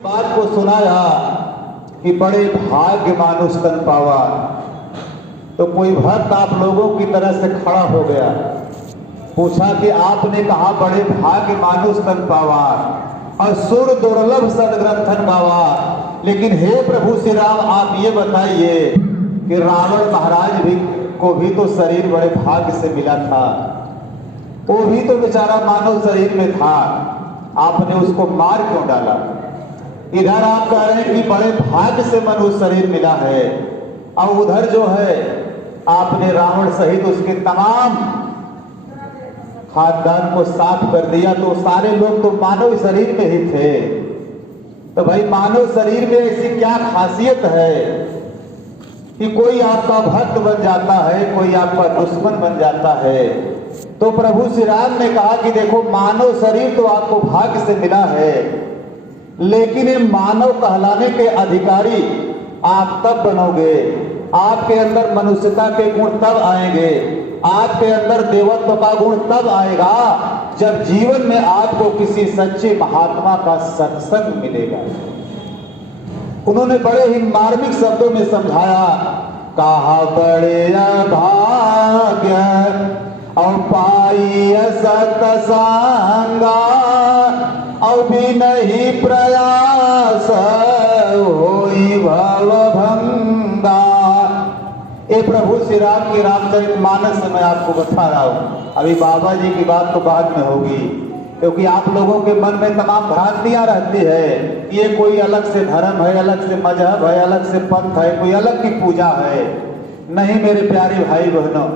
बात को सुनाया कि बड़े भाग्य मानुष तन पावा, तो कोई भक्त आप लोगों की तरह से खड़ा हो गया, पूछा कि आपने कहा बड़े भाग्य मानुष तन पावा और सुर दुर्लभ सदग्रंथन गावा, लेकिन हे प्रभु श्री राम आप ये बताइए कि रावण महाराज को भी तो शरीर बड़े भाग्य से मिला था, वो भी तो बेचारा मानव शरीर में था, आपने उसको मार क्यों डाला? इधर आप कह रहे हैं कि बड़े भाग्य से मनुष्य शरीर मिला है, और उधर जो है आपने रावण सहित उसके तमाम खानदान को साफ कर दिया, तो सारे लोग तो मानव शरीर में ही थे। तो भाई मानव शरीर में ऐसी क्या खासियत है कि कोई आपका भक्त बन जाता है, कोई आपका दुश्मन बन जाता है? तो प्रभु श्री राम ने कहा कि देखो मानव शरीर तो आपको भाग्य से मिला है, लेकिन ये मानव कहलाने के अधिकारी आप तब बनोगे, आपके अंदर मनुष्यता के गुण तब आएंगे, आपके अंदर देवत्व का गुण तब आएगा जब जीवन में आपको किसी सच्चे महात्मा का सत्संग मिलेगा। उन्होंने बड़े ही मार्मिक शब्दों में समझाया, कहा बड़े भाग्य और पाई सतसंगा और भी नहीं प्रयास होई भवभंगा। ये प्रभु श्री राम की रामचरितमानस मैं आपको बता रहा हूँ। अभी बाबा जी की बात तो बाद में होगी, क्योंकि आप लोगों के मन में तमाम भ्रांतियां रहती है कि ये कोई अलग से धर्म है, अलग से मजहब है, अलग से पंथ है, कोई अलग की पूजा है। नहीं मेरे प्यारे भाई बहनों,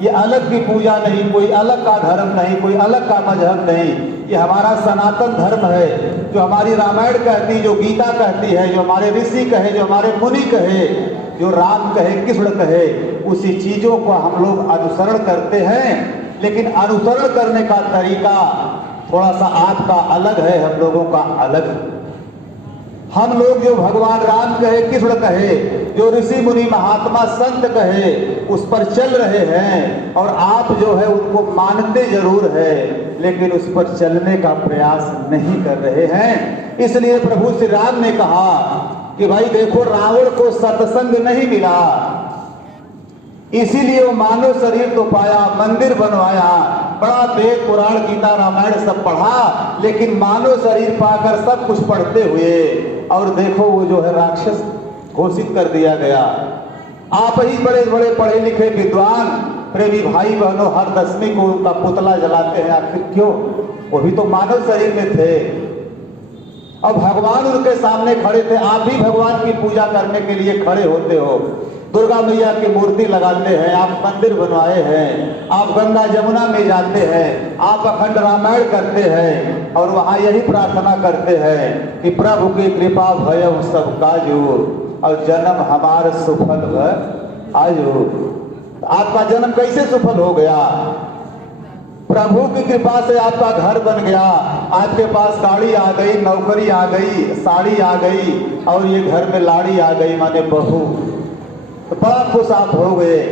ये अलग की पूजा नहीं, कोई अलग का धर्म नहीं, कोई अलग का मजहब नहीं। ये हमारा सनातन धर्म है, जो हमारी रामायण कहती, जो गीता कहती है, जो हमारे ऋषि कहे, जो हमारे मुनि कहे, जो राम कहे, कृष्ण कहे, उसी चीजों को हम लोग अनुसरण करते हैं। लेकिन अनुसरण करने का तरीका थोड़ा सा आपका अलग है, हम लोगों का अलग है। हम लोग जो भगवान राम कहे, कृष्ण कहे, जो ऋषि मुनि महात्मा संत कहे, उस पर चल रहे हैं, और आप जो है उनको मानते जरूर है, लेकिन उस पर चलने का प्रयास नहीं कर रहे हैं। इसलिए प्रभु श्री राम ने कहा कि भाई देखो रावण को सत्संग नहीं मिला, इसीलिए वो मानव शरीर तो पाया, मंदिर बनवाया, बड़ा वेद पुराण गीता रामायण सब पढ़ा, लेकिन मानव शरीर पाकर सब कुछ पढ़ते हुए और देखो वो जो है राक्षस घोषित कर दिया गया। आप ही बड़े बड़े पढ़े लिखे विद्वान प्रेमी भाई बहनों हर दसवीं को उनका पुतला जलाते हैं, आखिर क्यों? वो भी तो मानव शरीर में थे और भगवान उनके सामने खड़े थे। आप भी भगवान की पूजा करने के लिए खड़े होते हो, दुर्गा मैया की मूर्ति लगाते हैं, आप मंदिर बनवाए हैं, आप गंगा जमुना में जाते हैं, आप अखंड रामायण करते हैं और वहाँ यही प्रार्थना करते हैं कि प्रभु की कृपा भयउ सब काजू और जन्म हमार सुफल आजू। आपका जन्म कैसे सफल हो गया? प्रभु की कृपा से आपका घर बन गया, आपके पास गाड़ी आ गई, नौकरी आ गई, साड़ी आ गई और ये घर में लाड़ी आ गई, माने बहू, तो बड़ा खुश आप हो गए।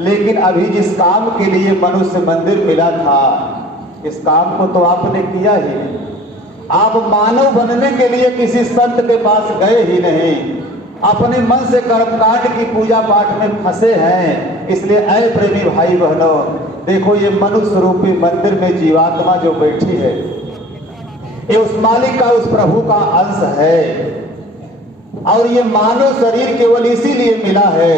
लेकिन अभी जिस काम के लिए मनुष्य मंदिर मिला था, इस काम को तो आपने किया ही नहीं। आप मानव बनने के लिए किसी संत के पास गए ही नहीं, अपने मन से कर्मकांड की पूजा पाठ में फंसे हैं। इसलिए ऐ प्रेमी भाई बहनों, देखो ये मनुष्य रूपी मंदिर में जीवात्मा जो बैठी है, ये उस मालिक का, उस प्रभु का अंश है। और ये मानव शरीर केवल इसीलिए मिला है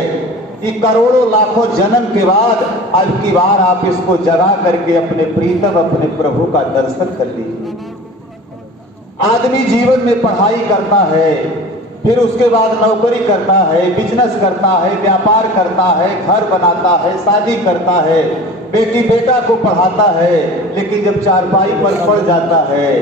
कि करोड़ों लाखों जन्म के बाद अब की बार आप इसको जगा करके अपने प्रीतम, अपने प्रभु का दर्शन कर लीजिए। आदमी जीवन में पढ़ाई करता है, फिर उसके बाद नौकरी करता है, बिजनेस करता है, व्यापार करता है, घर बनाता है, शादी करता है, बेटी बेटा को पढ़ाता है, लेकिन जब चारपाई पर पड़ जाता है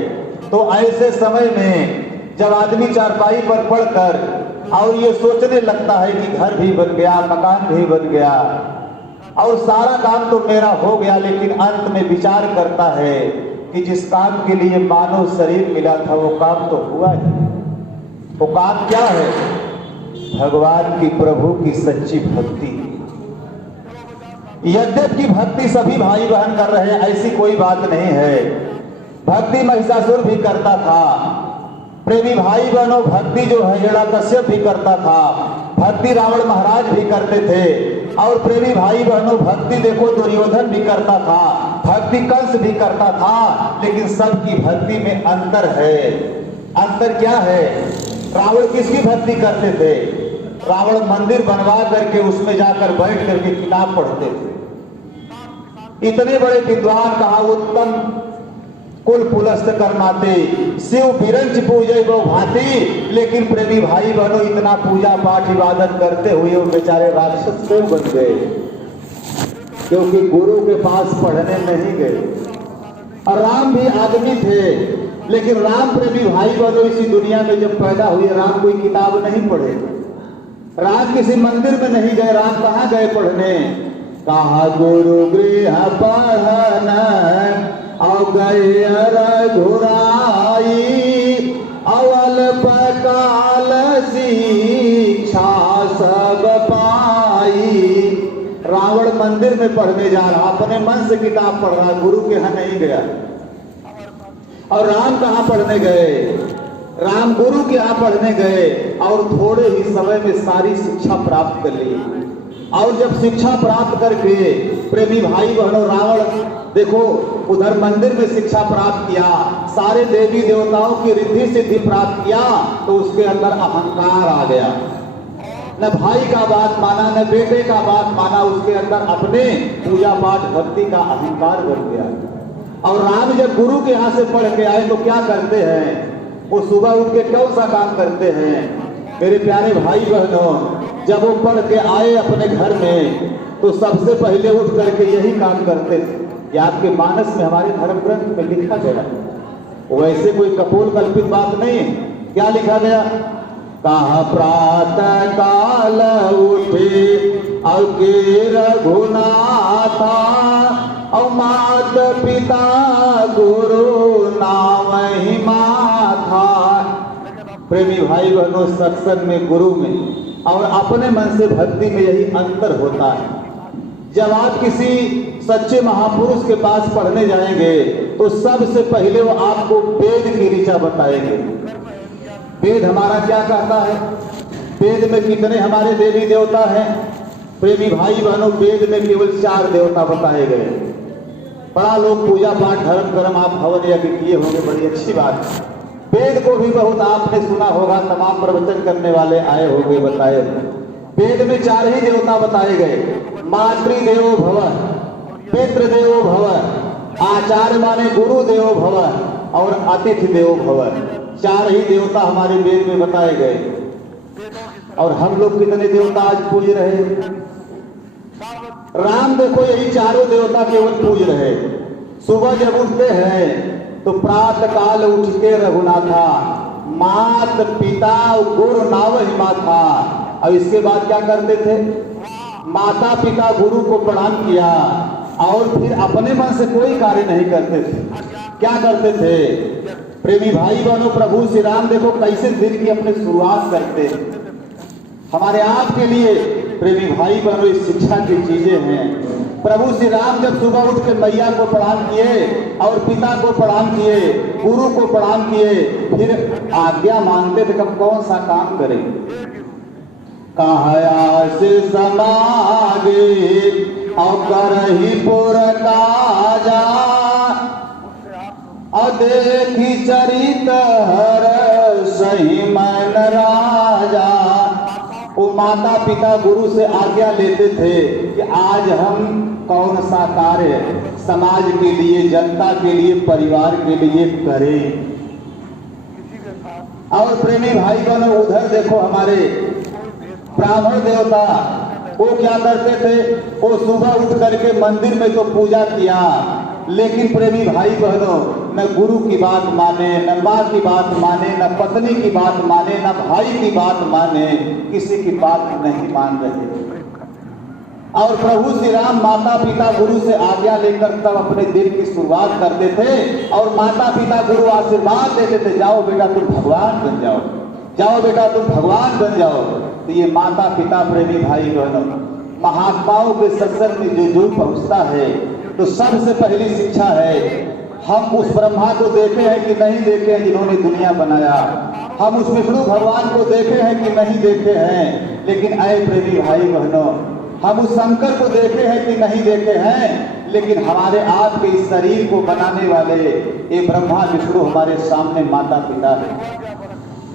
तो ऐसे समय में जब आदमी चारपाई पर पढ़कर और ये सोचने लगता है कि घर भी बन गया, मकान भी बन गया और सारा काम तो मेरा हो गया, लेकिन अंत में विचार करता है कि जिस काम के लिए मानव शरीर मिला था वो काम तो हुआ ही। वो काम क्या है? भगवान की, प्रभु की सच्ची भक्ति। यद्यपि भक्ति सभी भाई बहन कर रहे हैं, ऐसी कोई बात नहीं है। भक्ति महिषासुर भी करता था, प्रेमी भाई बहनों, भक्ति जो है हिरण्यकश्यप भी करता था, भक्ति रावण महाराज भी करते थे, और प्रेमी भाई बहनों भक्ति देखो दुर्योधन भी करता था, भक्ति कंस भी करता था, लेकिन सबकी भक्ति में अंतर है। अंतर क्या है? रावण किसकी भक्ति करते थे? रावण मंदिर बनवा करके उसमें जाकर बैठ करके किताब पढ़ते थे। इतने बड़े विद्वान कहा उत्तम कुल पुलस्त करनाते, शिव बिरंच पूजे वो भांति, लेकिन प्रेमी भाई बहनों इतना पूजा पाठ इबादत करते हुए वो बेचारे राक्षस क्यों बन गए? क्योंकि गुरु के पास पढ़ने नहीं गए। और राम भी आदमी थे, लेकिन राम प्रेमी भाई बहनों इसी दुनिया में जब पैदा हुए, राम कोई किताब नहीं पढ़े, राम किसी मंदिर में नहीं गए, राम कहाँ गए पढ़ने? कहा गुरु गृह पढ़न और गए रघुराई, अवल पकाल शिक्षा सब पाई। रावण मंदिर में पढ़ने जा रहा, अपने मन से किताब पढ़ रहा, गुरु के यहाँ नहीं गया। और राम कहाँ पढ़ने गए? राम गुरु के यहाँ पढ़ने गए और थोड़े ही समय में सारी शिक्षा प्राप्त कर ली। और जब शिक्षा प्राप्त करके प्रेमी भाई बहनों रावण देखो उधर मंदिर में शिक्षा प्राप्त किया, सारे देवी देवताओं की रिद्धि सिद्धि प्राप्त किया, तो उसके अंदर अहंकार आ गया। न भाई का बात माना, न बेटे का बात माना, उसके अंदर अपने पूजा पाठ भक्ति का अहंकार बढ़ गया। और राम जब गुरु के यहाँ से पढ़ के आए तो क्या करते हैं? वो सुबह उठ के कौन सा काम करते हैं? मेरे प्यारे भाई बहनों, जब वो पढ़ के आए अपने घर में तो सबसे पहले उठ करके यही काम करते थे। ये आपके मानस में हमारे धर्म ग्रंथ में लिखा गया, वैसे कोई कपोल कल्पित बात नहीं। क्या लिखा गया? कहा प्रातः काल उठे और के रघुनाथा, और मात पिता गुरु नाम ही माथा। प्रेमी भाई बहनों, सत्संग में, गुरु में और अपने मन से भक्ति में यही अंतर होता है। जब आप किसी सच्चे महापुरुष के पास पढ़ने जाएंगे तो सबसे पहले वो आपको वेद की ऋचा बताएंगे। वेद हमारा क्या कहता है? वेद में कितने हमारे देवी देवता हैं? प्रेमी भाई बहनों, वेद में केवल 4 देवता बताए गए। बड़ा लोग पूजा पाठ धर्म कर्म आप हवन यज्ञ किए होंगे, बड़ी अच्छी बात है। वेद को भी बहुत आपने सुना होगा, तमाम प्रवचन करने वाले आए होंगे, बताए। वेद में 4 ही देवता बताए गए। मातृदेवो भव, पितृदेवो भव, आचार्य माने गुरु देवो भव, और अतिथि देवो भव। 4 ही देवता हमारे वेद में बताए गए। और हम लोग कितने देवता आज पूज रहे? राम देखो यही 4 देवता केवल पूज रहे। सुबह जब उठते हैं तो प्रातः काल उठ के रघुनाथा, मात पिता गुरु नाव ही माथा। और इसके बाद क्या करते थे? माता पिता गुरु को प्रणाम किया और फिर अपने मन से कोई कार्य नहीं करते थे। क्या करते थे? प्रेमी भाई बहनों, प्रभु श्री राम देखो कैसे दिन की अपनी शुरुआत करते हैं। हमारे आपके लिए प्रेमी भाई बहनों इस शिक्षा की चीजें हैं। प्रभु श्री राम जब सुबह उठ के मैया को प्रणाम किए और पिता को प्रणाम किए, गुरु को प्रणाम किए, फिर आज्ञा मांगते थे कब कौन सा काम करें। कहा से समागे और करही पुर काजा, और देखी चरित हर सही मन राजा। वो माता पिता गुरु से आज्ञा लेते थे कि आज हम कौन सा कार्य समाज के लिए, जनता के लिए, परिवार के लिए करें। और प्रेमी भाई बहनों, उधर देखो हमारे ब्राह्मण देवता, वो क्या करते थे? वो सुबह उठ करके मंदिर में तो पूजा किया, लेकिन प्रेमी भाई बहनों न गुरु की बात माने, न माँ की बात माने, न पत्नी की बात माने, न भाई की बात माने, किसी की बात नहीं मान रहे। और प्रभु श्री राम माता पिता गुरु से आज्ञा लेकर तब अपने दिन की शुरुआत करते थे। और माता पिता गुरु आशीर्वाद देते थे, जाओ बेटा तुम भगवान बन जाओ, जाओ बेटा तुम भगवान बन जाओ। तो ये माता पिता प्रेमी भाई बहनों, महात्माओं के सत्संग में जो पहुंचता है तो सबसे पहली शिक्षा है, हम उस ब्रह्मा को देखे हैं कि नहीं देखे हैं जिन्होंने दुनिया बनाया। हम उस विष्णु भगवान को देखे हैं कि नहीं देखे हैं, लेकिन ऐ प्रेमी भाई बहनों, हम उस शंकर को देखे हैं कि नहीं देखे हैं, लेकिन हमारे आपके इस शरीर को बनाने वाले ये ब्रह्मा विष्णु हमारे सामने माता पिता है।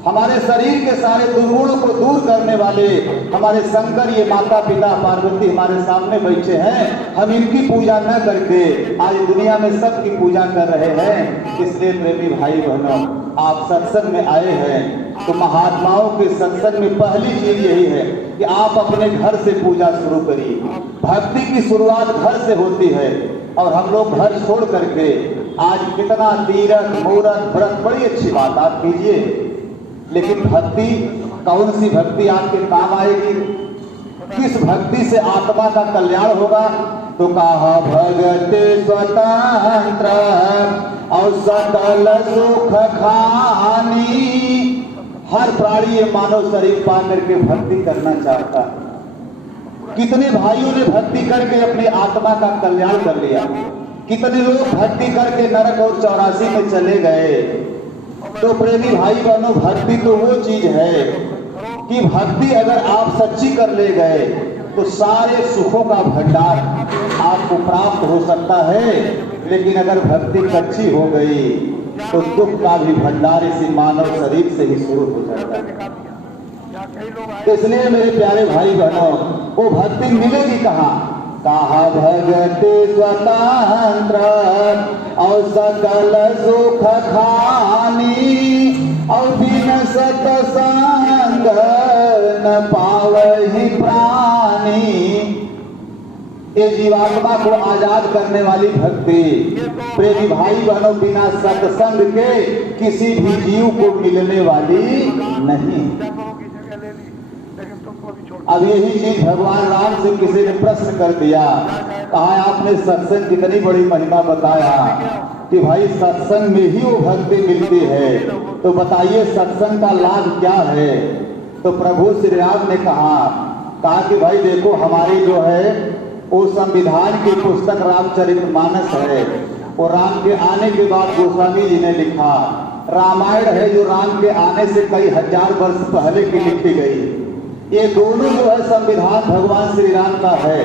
हमारे शरीर के सारे दुर्गुणों को दूर करने वाले हमारे शंकर ये माता पिता पार्वती हमारे सामने बैठे हैं। हम इनकी पूजा न करके आज दुनिया में सबकी पूजा कर रहे हैं। इसलिए प्रेमी भाई बहनों, आप सत्संग में आए हैं तो महात्माओं के सत्संग में पहली चीज यही है कि आप अपने घर से पूजा शुरू करिए। भक्ति की शुरुआत घर से होती है और हम लोग घर छोड़ करके आज कितना तीरथ मुहूर्त व्रत, बड़ी अच्छी बात आप कीजिए, लेकिन भक्ति, कौन सी भक्ति आपके काम आएगी? किस भक्ति से आत्मा का कल्याण होगा? तो कहा भगत स्वतंत्र और सकल सुख खानी। हर प्राणी ये मानव शरीर पा करके भक्ति करना चाहता है। कितने भाइयों ने भक्ति करके अपनी आत्मा का कल्याण कर लिया, कितने लोग भक्ति करके नरक और 84 में चले गए। तो प्रेमी भाई बहनों, भक्ति तो वो चीज है कि भक्ति अगर आप सच्ची कर ले गए तो सारे सुखों का भंडार आपको प्राप्त हो सकता है, लेकिन अगर भक्ति कच्ची हो गई तो दुख का भी भंडार इसी मानव शरीर से ही शुरू हो जाता है। इसलिए मेरे प्यारे भाई बहनों, वो भक्ति मिलेगी कहाँ? कहा भगत स्वतंत्र और सकल सुख खानी और बिन सतसंग न पावहि प्राणी। ये जीवात्मा को आजाद करने वाली भक्ति प्रेमी भाई बहनों, बिना सत्संग के किसी भी जीव को मिलने वाली नहीं। अब यही चीज भगवान राम से किसी ने प्रश्न कर दिया, कहा आपने सत्संग कितनी बड़ी महिमा बताया कि भाई सत्संग में ही वो भक्ति मिलती है, तो बताइए सत्संग का लाभ क्या है? तो प्रभु श्री राम ने कहा कि भाई देखो, हमारी जो है वो संविधान की पुस्तक रामचरितमानस है, वो राम के आने के बाद गोस्वामी जी ने लिखा। रामायण है जो राम के आने से कई हजार वर्ष पहले की लिखी गई। ये दोनों जो है संविधान भगवान श्री राम का है,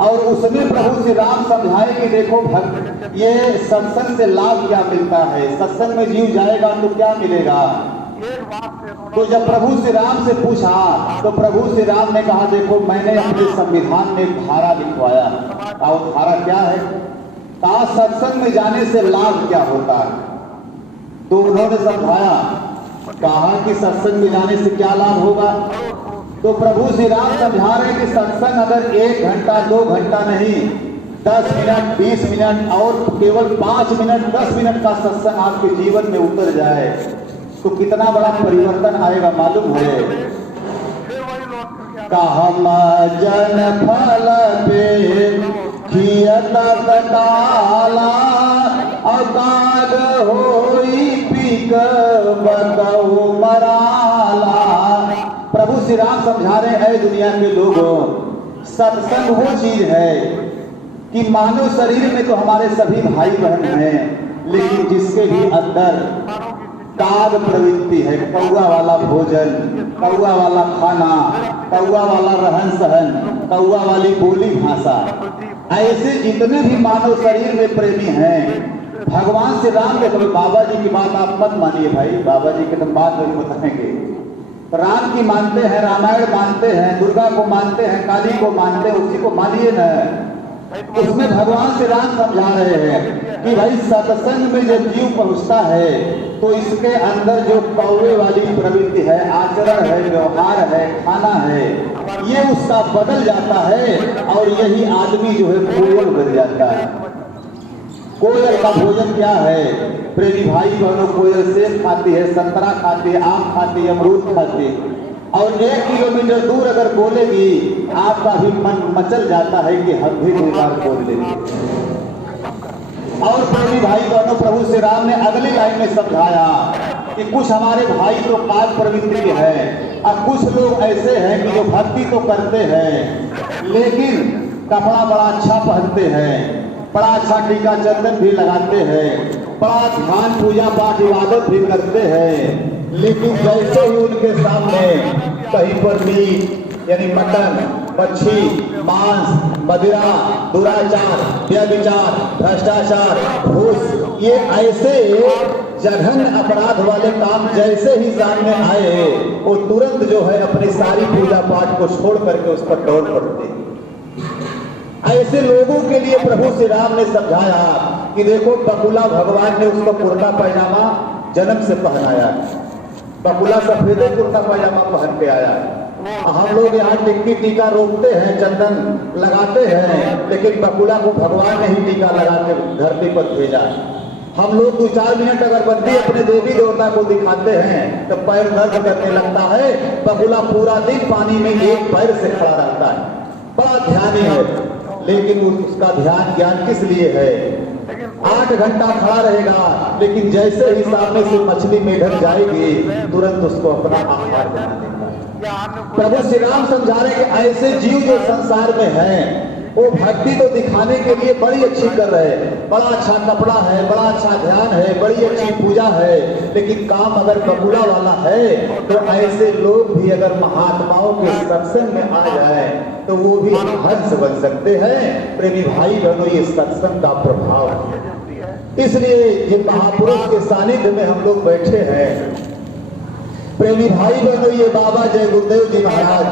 और उसमें प्रभु श्री राम समझाए कि देखो भक्त, ये सत्संग से लाभ क्या मिलता है, सत्संग में जीव जाएगा तो क्या मिलेगा। तो जब प्रभु श्री राम से पूछा तो प्रभु श्री राम ने कहा देखो, मैंने अपने संविधान में एक धारा लिखवाया। और धारा क्या है? कहा सत्संग में जाने से लाभ क्या होता है। तो उन्होंने समझाया, कहा कि सत्संग में जाने से क्या लाभ होगा। तो प्रभु श्री राम समझा रहे कि सत्संग अगर 1 घंटा 2 घंटा नहीं, 10 मिनट 20 मिनट और केवल 5 मिनट 10 मिनट का सत्संग आपके जीवन में उतर जाए तो कितना बड़ा परिवर्तन आएगा मालूम है। कहम जन फल पे खियत काला अकाल होई पीक बकऊ मराला। प्रभु श्री राम समझा रहे हैं दुनिया के लोगों, सत्संग वो चीज है कि मानव शरीर में तो हमारे सभी भाई बहन हैं, लेकिन जिसके भी अंदर काग प्रवृत्ति है, कौआ वाला भोजन, कौआ वाला खाना, कौआ वाला रहन सहन, कौआ वाली बोली भाषा, ऐसे जितने भी मानव शरीर में प्रेमी हैं, भगवान श्री राम के कभी बाबा जी की बात आप मत मानिए भाई, बाबा जी की तो बात नहीं बताएंगे। राम की मानते हैं, रामायण मानते हैं, दुर्गा को मानते हैं, काली को मानते हैं, उसी को मानिए न। उसमें भगवान श्री राम समझा रहे हैं कि भाई सत्संग में जब जीव पहुंचता है तो इसके अंदर जो कौवे वाली प्रवृत्ति है, आचरण है, व्यवहार है, खाना है, ये उसका बदल जाता है और यही आदमी जो है कोयल बन जाता है। कोयल का भोजन क्या है प्रेमी भाई बहनों? कोयल सेब खाती है, संतरा खाती है, आम खाती है, अमरूद खाती है, और 1 किलोमीटर दूर अगर बोलेगी आपका भी मन मचल जाता है कि हम भी 2 बार बोल लेंगे। और प्रेमी भाई बहनों, प्रभु श्री राम ने अगली लाइन में समझाया कि कुछ हमारे भाई तो काग प्रवृत्ति के हैं, और कुछ लोग ऐसे हैं कि जो भक्ति तो करते हैं लेकिन कपड़ा बड़ा अच्छा पहनते हैं, बड़ा अच्छा टीका चंदन भी लगाते हैं, बड़ा ध्यान पूजा पाठ इबादत भी करते हैं, लेकिन जैसे ही उनके सामने कहीं पर मीट यानी मटन, मच्छी, मांस, मदिरा, दुराचार, व्यभिचार, भ्रष्टाचार, घूस, ये ऐसे जघन्य अपराध वाले काम जैसे ही सामने आए, वो तुरंत जो है अपनी सारी पूजा पाठ को छोड़ करके उस पर दौड़ पड़ते। ऐसे लोगों के लिए प्रभु श्री राम ने समझाया कि देखो, बकुला भगवान ने उसको कुर्ता पैजामा जन्म से पहनाया, बकुला सफेदे कुर्ता पैजामा पहन के आया। हम लोग यहाँ टिक्की टीका रोकते हैं, चंदन लगाते हैं, लेकिन बकुला को भगवान ने ही टीका लगा के धरती पर भेजा। हम लोग 2-4 मिनट अगरबत्ती अपने देवी देवता को दिखाते हैं तो पैर दर्द करने लगता है। बकुला पूरा दिन पानी में एक पैर से खड़ा रहता है, बड़ा ध्यानी है, लेकिन उसका ध्यान ज्ञान किस लिए है? 8 घंटा खड़ा रहेगा, लेकिन जैसे ही सामने से मछली मेढक जाएगी तुरंत उसको अपना आहार बना देगा। प्रभु श्री राम समझा रहे कि ऐसे जीव जो संसार में हैं, वो भक्ति तो दिखाने के लिए बड़ी अच्छी कर रहे हैं, बड़ा अच्छा कपड़ा है, बड़ा अच्छा ध्यान है, बड़ी अच्छी पूजा है, लेकिन काम अगर बकुला वाला है तो ऐसे लोग भी अगर महात्माओं के सत्संग में आ जाए तो वो भी हंस बन सकते हैं। प्रेमी भाई बहनों, ये सत्संग का प्रभाव है। इसलिए ये महापुरुष के सानिध्य में हम लोग बैठे हैं। प्रेमी भाई बहनों, ये बाबा जय गुरुदेव जी महाराज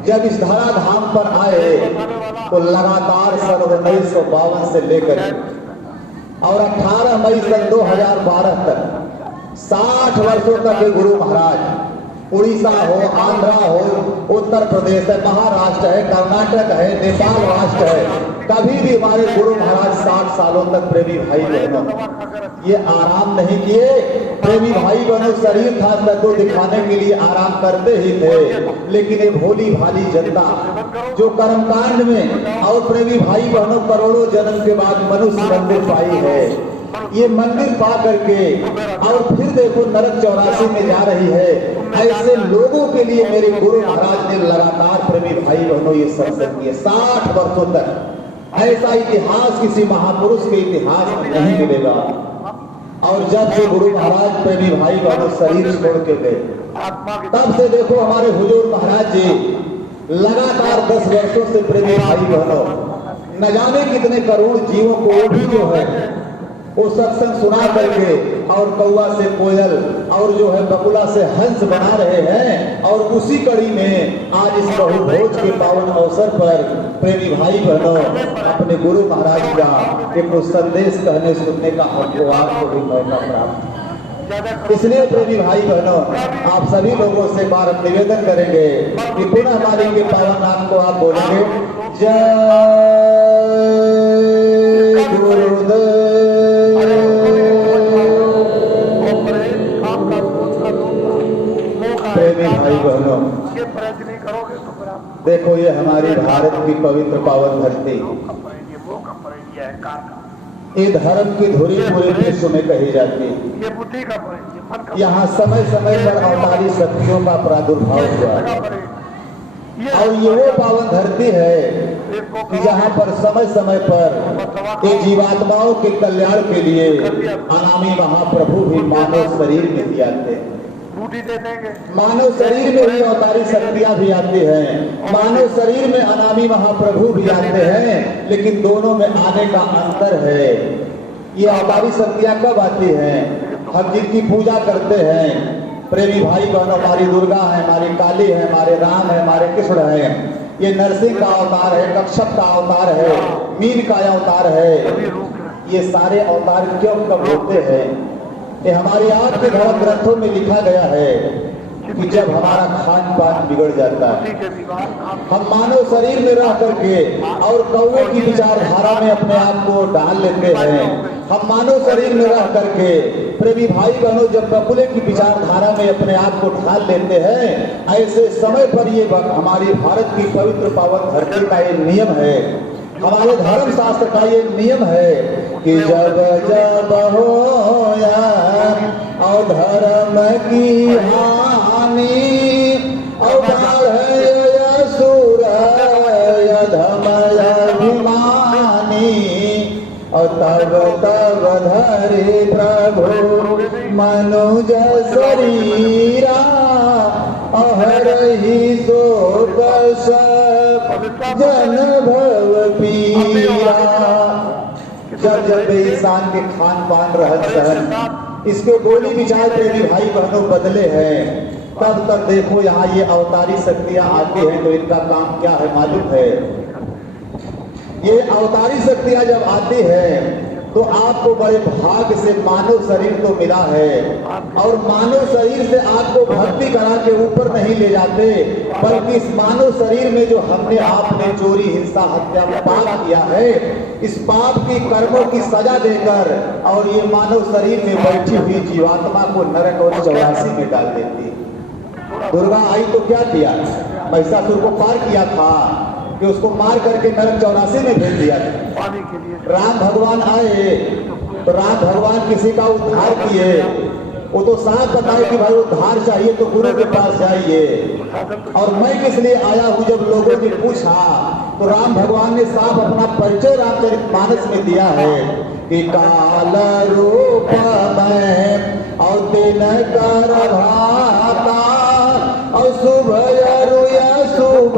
जब इस धरा धाम पर आए तो लगातार सन 1952 से लेकर और 18 मई सन 2012 तक 60 वर्षों तक ये गुरु महाराज उड़ीसा हो, आंध्रा हो, उत्तर प्रदेश है, महाराष्ट्र है, कर्नाटक है, नेपाल राष्ट्र है, कभी भी हमारे गुरु महाराज 60 सालों तक प्रेमी भाई बहनों ये आराम नहीं किए। प्रेमी भाई बहनों, शरीर था तो दिखाने के लिए आराम करते ही थे, लेकिन ये भोली भाली जनता जो कर्मकांड में और प्रेमी भाई बहनों करोड़ों जन्म के बाद मनुष्य मंदिर पाई है, ये मंदिर पा करके और फिर देखो नरक 84 में जा रही है। ऐसे लोगों के लिए मेरे गुरु महाराज ने लगातार प्रेमी भाई बहनों ये सत्संग किए 60 वर्षों तक। ऐसा इतिहास किसी महापुरुष के इतिहास में नहीं मिलेगा। और जब से गुरु महाराज प्रेमी भाई बहनों शरीर छोड़ के गए, तब से देखो हमारे हुजूर महाराज जी लगातार 10 वर्षों से प्रेमी भाई बहनों न जाने कितने करोड़ जीवों को वो भी जो है वो सत्संग सुना करके और कौवा से कोयल और जो है बकुला से हंस बना रहे हैं। और उसी कड़ी में आज इस बहुभोज के पावन अवसर पर प्रेमी भाई बहनों अपने गुरु महाराज का एक संदेश कहने सुनने का हमको आपको भी मौका प्राप्त। इसलिए प्रेमी भाई बहनों, आप सभी लोगों से बार निवेदन करेंगे कि पुनः हमारे के पावन नाम को आप बोलेंगे, जय गुरुदेव। प्रेमी भाई बहनों, देखो ये हमारी भारत की पवित्र पावन धरती, ये धर्म की धुरी पूरे विश्व में कही जाती है। यहाँ समय समय पर अवतारी शक्तियों का प्रादुर्भाव हुआ और ये वो पावन धरती है कि जहाँ पर समय समय पर ये जीवात्माओं के कल्याण के लिए अनामी महाप्रभु भी मानव शरीर में ही आते हैं। मानव शरीर में ही अवतारी शक्तियां भी आती हैं, मानव शरीर में अनामी महाप्रभु भी आते हैं, लेकिन दोनों में आने का अंतर है। ये अवतारी शक्तियां कब आती हैं? हम जिनकी पूजा करते हैं प्रेमी भाई बहनों, हमारी दुर्गा है, हमारी काली है, हमारे राम है, हमारे कृष्ण है, ये नरसिंह का अवतार है, कच्छप का अवतार है, मीन का अवतार है। ये सारे अवतार क्यों कब होते हैं? ये हमारी आपके धर्म ग्रंथों में लिखा गया है कि जब हमारा खान पान बिगड़ जाता है, हम मानव शरीर में रह करके और कौवे की विचारधारा में अपने आप को डाल लेते हैं। हम मानव शरीर में रह करके प्रेमी भाई बहनों जब बकुले की विचारधारा में अपने आप को ढाल लेते हैं, ऐसे समय पर ये हमारी भारत की पवित्र पावन धरती का ये नियम है, हमारे धर्म शास्त्र का ये नियम है कि जब जब होया और धर्म की हानि और असुर अभिमानी और तब तब धरे प्रभु मनुज शरीरा अहरहि शोक सब जन भव पीरा। जब जब इंसान के खान पान रहन सहन इसके बोली विचार प्रेमी भाई बहनों बदले हैं, तब तक देखो यहाँ ये अवतारी शक्तियां आती हैं तो इनका काम क्या है मालूम है। ये अवतारी शक्तियां जब आती है तो आपको बड़े भाग्य से मानव शरीर तो मिला है, और मानव शरीर से आपको भक्ति करा के ऊपर नहीं ले जाते, बल्कि इस मानव शरीर में जो हमने आपने चोरी हिंसा हत्या पाप किया है, इस पाप की कर्मों की सजा देकर और ये मानव शरीर में बैठी हुई जीवात्मा को नरक और 84 में डाल देती। दुर्गा आई तो क्या किया, महिषासुर को पार किया था कि उसको मार करके नरक 84 में भेज दिया था। राम भगवान आए तो राम भगवान किसी का उद्धार किए, वो तो साफ बताए कि भाई उद्धार चाहिए तो गुरु के पास जाइए, और मैं किस लिए आया हूँ जब लोगों ने पूछा तो राम भगवान ने साफ अपना परिचय रामचरितमानस में दिया है कि काल रूप में और दिन कर भाता और शुभ शुभ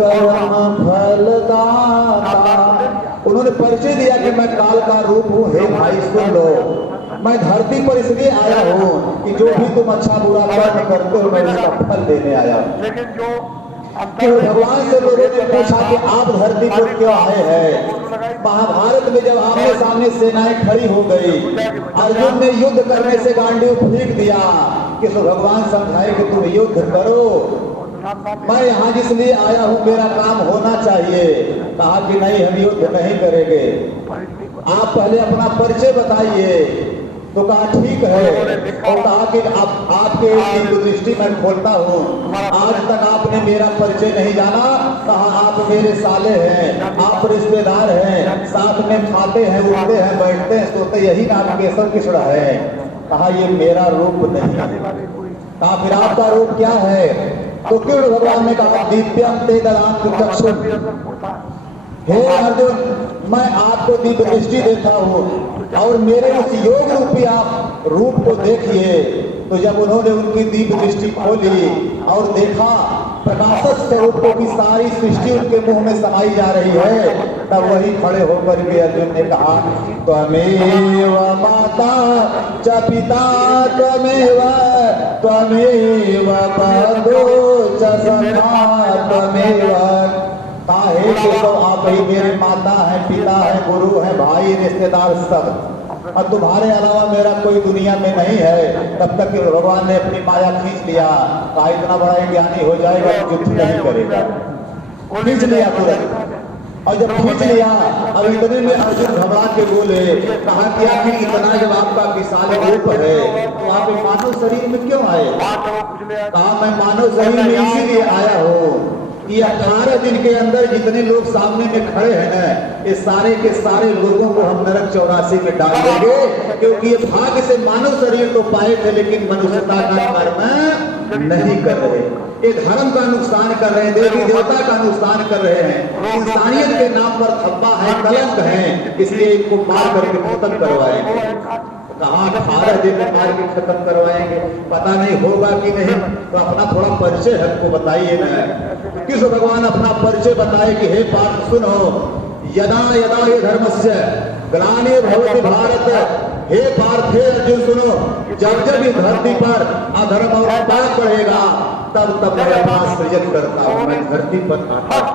कर्म फलदाता। उन्होंने परिचय दिया कि मैं काल का रूप हूँ, हे भाई सुन लो, मैं धरती पर इसलिए आया हूँ कि जो भी तुम अच्छा बुरा कर्म करते हो मैं उसका फल देने आया हूँ। लेकिन जो भगवान से लोगों ने पूछा कि आप धरती पर क्यों आए हैं। महाभारत में जब आमने सामने सेनाएं खड़ी हो गई, अर्जुन ने युद्ध करने से गांडीव फेंक दिया कि तो भगवान समझाए कि तुम युद्ध करो, मैं यहाँ जिसलिए आया हूँ मेरा काम होना चाहिए। कहा कि नहीं, हम युद्ध नहीं करेंगे, आप पहले अपना परिचय बताइए। तो कहा ठीक है, और कहा कि आपके दृष्टि में खोलता हूँ, आज तक आपने मेरा परिचय नहीं जाना। कहा आप मेरे साले हैं, आप रिश्तेदार हैं, साथ में खाते हैं, उठते हैं, बैठते हैं, सोते, यही नाम केशव कृष्ण है। कहा ये मेरा रूप नहीं है। कहा फिर आपका रूप क्या है। तो कृष्ण भगवान ने कहा दिव्यम ते ददामि चक्षुः, हे अर्जुन मैं आपको दिव्य दृष्टि देता हूँ और मेरे उस योग रूपी आप रूप को देखिए। तो जब उन्होंने उनकी दिव्य दृष्टि खोली और देखा प्रकाशक स्वरूपों की सारी सृष्टि उनके मुंह में समाई जा रही है, तब वही खड़े होकर के अर्जुन ने कहा त्वमेव माता च पिता त्वमेव त्वमेव बंधु च सखा त्वमेव। काहे के तो आप ही मेरे माता है, पिता है, गुरु है, भाई, रिश्तेदार सब, और तुम्हारे अलावा मेरा कोई दुनिया में नहीं है। तब तक भगवान ने अपनी माया खींच लिया, कहा इतना बड़ा ज्ञानी हो जाएगा तो युद्ध नहीं करेगा। खींच लिया तुरंत, और जब खींच लिया अब इतने में अर्जुन घबरा के बोले, कहा क्या कि इतना जब आपका विशाल रूप है तो आप मानव शरीर में क्यों आए। कहा मैं मानव शरीर में इसीलिए आया हूँ ये 18 दिन के अंदर जितने लोग सामने में खड़े हैं ना, ये सारे के सारे लोगों को हम नरक 84 में डाल देंगे, क्योंकि ये भाग्य से मानव शरीर तो पाए थे लेकिन मनुष्यता का कर्म नहीं कर रहे, ये धर्म का नुकसान कर रहे हैं, देवी देवता का नुकसान कर रहे हैं, इंसानियत के नाम पर धब्बा है, कलंक है, इसलिए इनको मार करके खत्म करवाएंगे। कहा 18 दिन में मार के खत्म करवाएंगे, पता नहीं होगा कि नहीं। तो अपना थोड़ा परिचय हमको बताइए ना। किस भगवान अपना परिचय बताए कि हे पार्थ सुनो, यदा यदा ये धर्मस्य ग्लानि भवति भारत, हे पार्थ हे अर्जुन सुनो, जब जब इस धरती पर अधर्म और पाप बढ़ेगा तब तब मैं अपना सृजन करता हूँ, मैं धरती पर आता हूँ।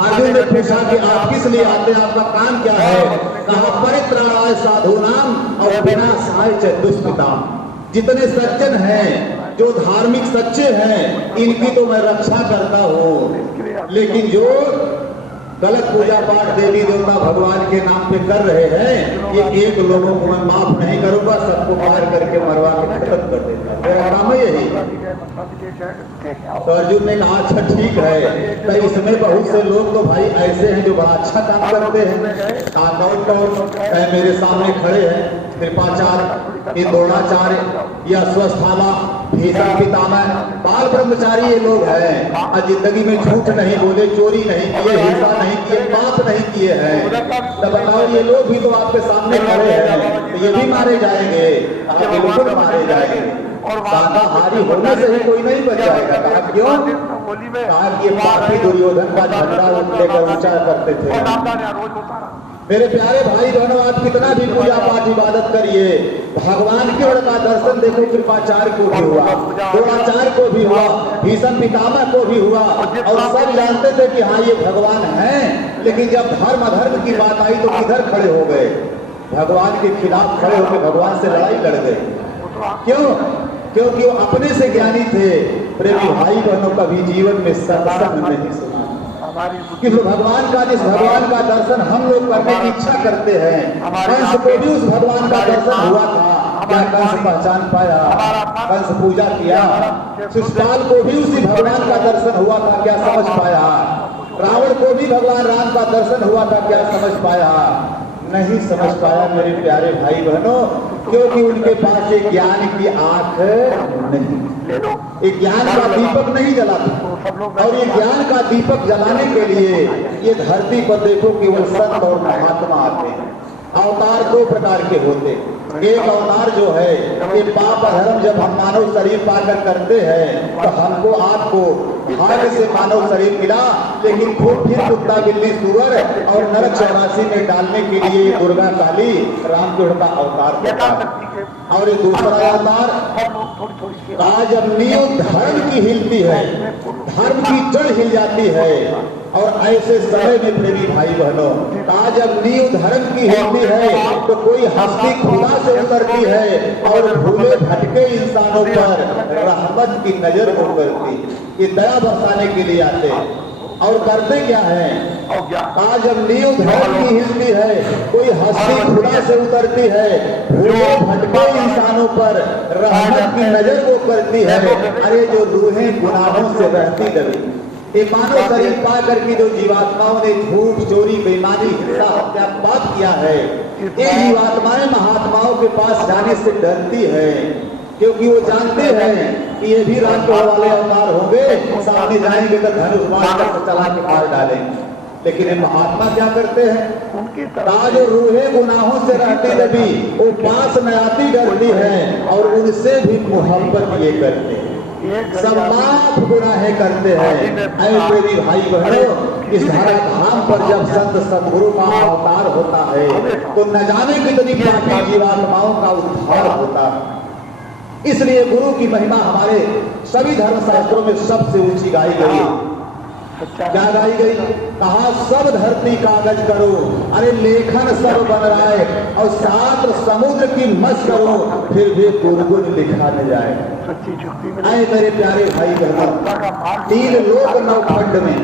अर्जुन ने पूछा कि आप किस लिए आते हैं, आपका काम क्या है। कहा परित्राणाय साधूनाम और विनाशाय च दुष्कृताम। जितने सज्जन हैं, जो धार्मिक सच्चे हैं, इनकी तो मैं रक्षा करता हूँ, लेकिन जो गलत पूजा पाठ देवी देवता भगवान के नाम पे कर रहे हैं, ये एक लोगों को मैं माफ नहीं करूंगा, सबको मार करके मरवा के खत्म कर देगा, मेरा काम है यही। तो अर्जुन ने कहा अच्छा ठीक है, तो इसमें बहुत से लोग तो भाई ऐसे हैं जो बड़ा अच्छा काम करते हैं। कौन कौन मेरे सामने खड़े हैं, कृपाचार्य, द्रोणाचार्य, या स्वस्थावा भीषण पितामह बाल ब्रह्मचारी ये लोग हैं और जिंदगी में झूठ नहीं बोले, चोरी नहीं किए, हिंसा नहीं किए, पाप नहीं किए हैं। तो बताओ ये लोग भी तो आपके सामने खड़े हैं, तो ये भी मारे जाएंगे? बिल्कुल मारे जाएंगे। शाकाहारी होने से ही कोई नहीं बच जाएगा। कहा क्यों? कहा कि ये पापी दुर्योधन का झंडा लेकर ऊंचा करते थे। मेरे प्यारे भाई बहनों, आप कितना भी पूजा पाठ इबादत करिए, भगवान की ओर का दर्शन देखो कृपाचार्य को भी हुआ, द्रोणाचार्य को भी हुआ, भीष्म पितामह को भी हुआ, और सब जानते थे कि हाँ ये भगवान हैं। लेकिन जब धर्म अधर्म की बात आई तो किधर खड़े हो गए? भगवान के खिलाफ खड़े होकर भगवान से लड़ाई लड़ गए। क्यों? क्योंकि वो अपने से ज्ञानी थे। प्रेमी भाई बहनों, कभी जीवन में सत्संग नहीं सुना। किस भगवान का, जिस भगवान का दर्शन हम लोग करने की इच्छा करते हैं, कंस को भी उस भगवान का दर्शन हुआ था। क्या कंस पहचान पाया? कंस पूजा किया। शिशुपाल को भी उसी भगवान का दर्शन हुआ था, क्या समझ पाया? रावण को भी भगवान राम का दर्शन हुआ था, क्या समझ पाया? नहीं समझ पाया मेरे प्यारे भाई बहनों, क्योंकि उनके पास एक ज्ञान की आंख नहीं, एक ज्ञान का दीपक नहीं जला था। और ये ज्ञान का दीपक जलाने के लिए ये धरती पर देखो कि वो संत और महात्मा आते हैं। अवतार दो प्रकार के होते। एक अवतार जो है ये पाप धर्म जब हम मानव शरीर पाकर करते हैं तो हमको आपको भाग्य से मानव शरीर मिला, लेकिन फिर कुत्ता बिल्ली सुअर और नरक 84 में डालने के लिए दुर्गा काली रामकृष्ण का अवतार होता है। और ये दूसरा अवतार जब नींव धर्म की हिलती है, धर्म की जड़ हिल जाती है, और ऐसे समय में प्रेमी भाई बहनों, जब नींव धर्म की हिलती है तो कोई हस्ती खुदा से उतरती है और भूले भटके इंसानों पर रहमत की नजर को करती। ये दया बरसाने के लिए आते हैं और करते क्या है? जब नींव धर्म की हिलती है, कोई हस्ती खुदा से उतरती है, भूले भटके इंसानों पर रहमत की नजर वो करती है। अरे जो रूहें गुनाहों से रहती दबी, ये मानव शरीर पा करके जो जीवात्माओं ने झूठ, चोरी, बेईमानी, हिंसा, हत्या, पाप किया है, ये जीवात्माएं महात्माओं के पास जाने से डरती है, क्योंकि वो जानते हैं कि ये भी रामकृष्ण वाले अवतार होंगे, सामने जाएंगे तो धनुष बाण चला के मार डालेंगे। लेकिन ये महात्मा क्या करते हैं? जो रूहें गुनाहों से रहती दबी, वो पास न आती डरती है और उनसे भी मोहब्बत ये करते हैं, सब माफ गुनाहें करते हैं। ऐसे भी भाई बहनों, इस धरा धाम पर जब संत सदगुरु का अवतार होता है तो न जाने कितनी पापी जीवात्माओं का उद्धार होता है। इसलिए गुरु की महिमा हमारे सभी धर्म शास्त्रों में सबसे ऊंची गाई गई। क्या गाई गई? कहा सब धरती कागज करो, अरे लेखन सब बन रहा है, और सात समुद्र की मस करो, फिर भी गुरगुन लिखा न जाए। आए मेरे प्यारे भाई बहनों, 3 लोक नवखंड में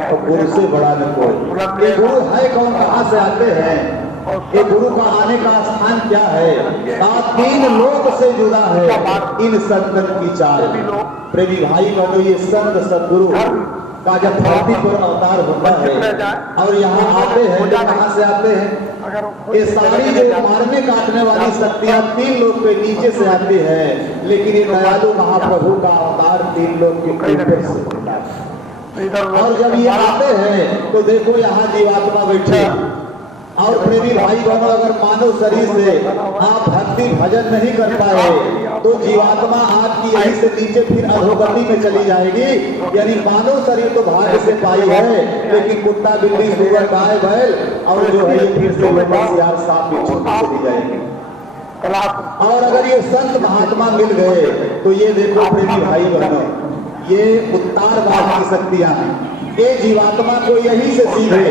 तो गुरु से बड़ा न कोई। ये गुरु है कौन, कहाँ से आते हैं, ये गुरु का आने का स्थान क्या है? 3 लोक से जुड़ा है इन संतन की चाल। प्रेमी भाई बहनों, ये संत सदगुरु का जब धरती पर अवतार होता है और यहाँ आते हैं, तो कहाँ से आते हैं? ये सारी जो मारने काटने वाली शक्तियाँ 3 लोक के नीचे से आती है, लेकिन ये दयालु महाप्रभु का अवतार 3 लोक के ऊपर से होता है। और जब ये आते हैं तो देखो यहाँ जीवात्मा बैठे। और प्रेमी भाई बहनों, अगर मानव शरीर से आप भक्ति भजन नहीं कर पाए तो जीवात्मा आपकी यहीं से नीचे फिर अधोगति में चली जाएगी। यानी मानव शरीर तो भाग्य से पाई है, लेकिन कुत्ता, बिल्ली, सुअर, गाय, बैल और जो है ये फिर से यार सांप बिच्छू चली जाएगी। और अगर ये संत महात्मा मिल गए तो ये देखो प्रेमी भाई बहनों, ये उद्धारवाद की शक्तियां हैं। ये जीवात्मा को यहीं से सीधे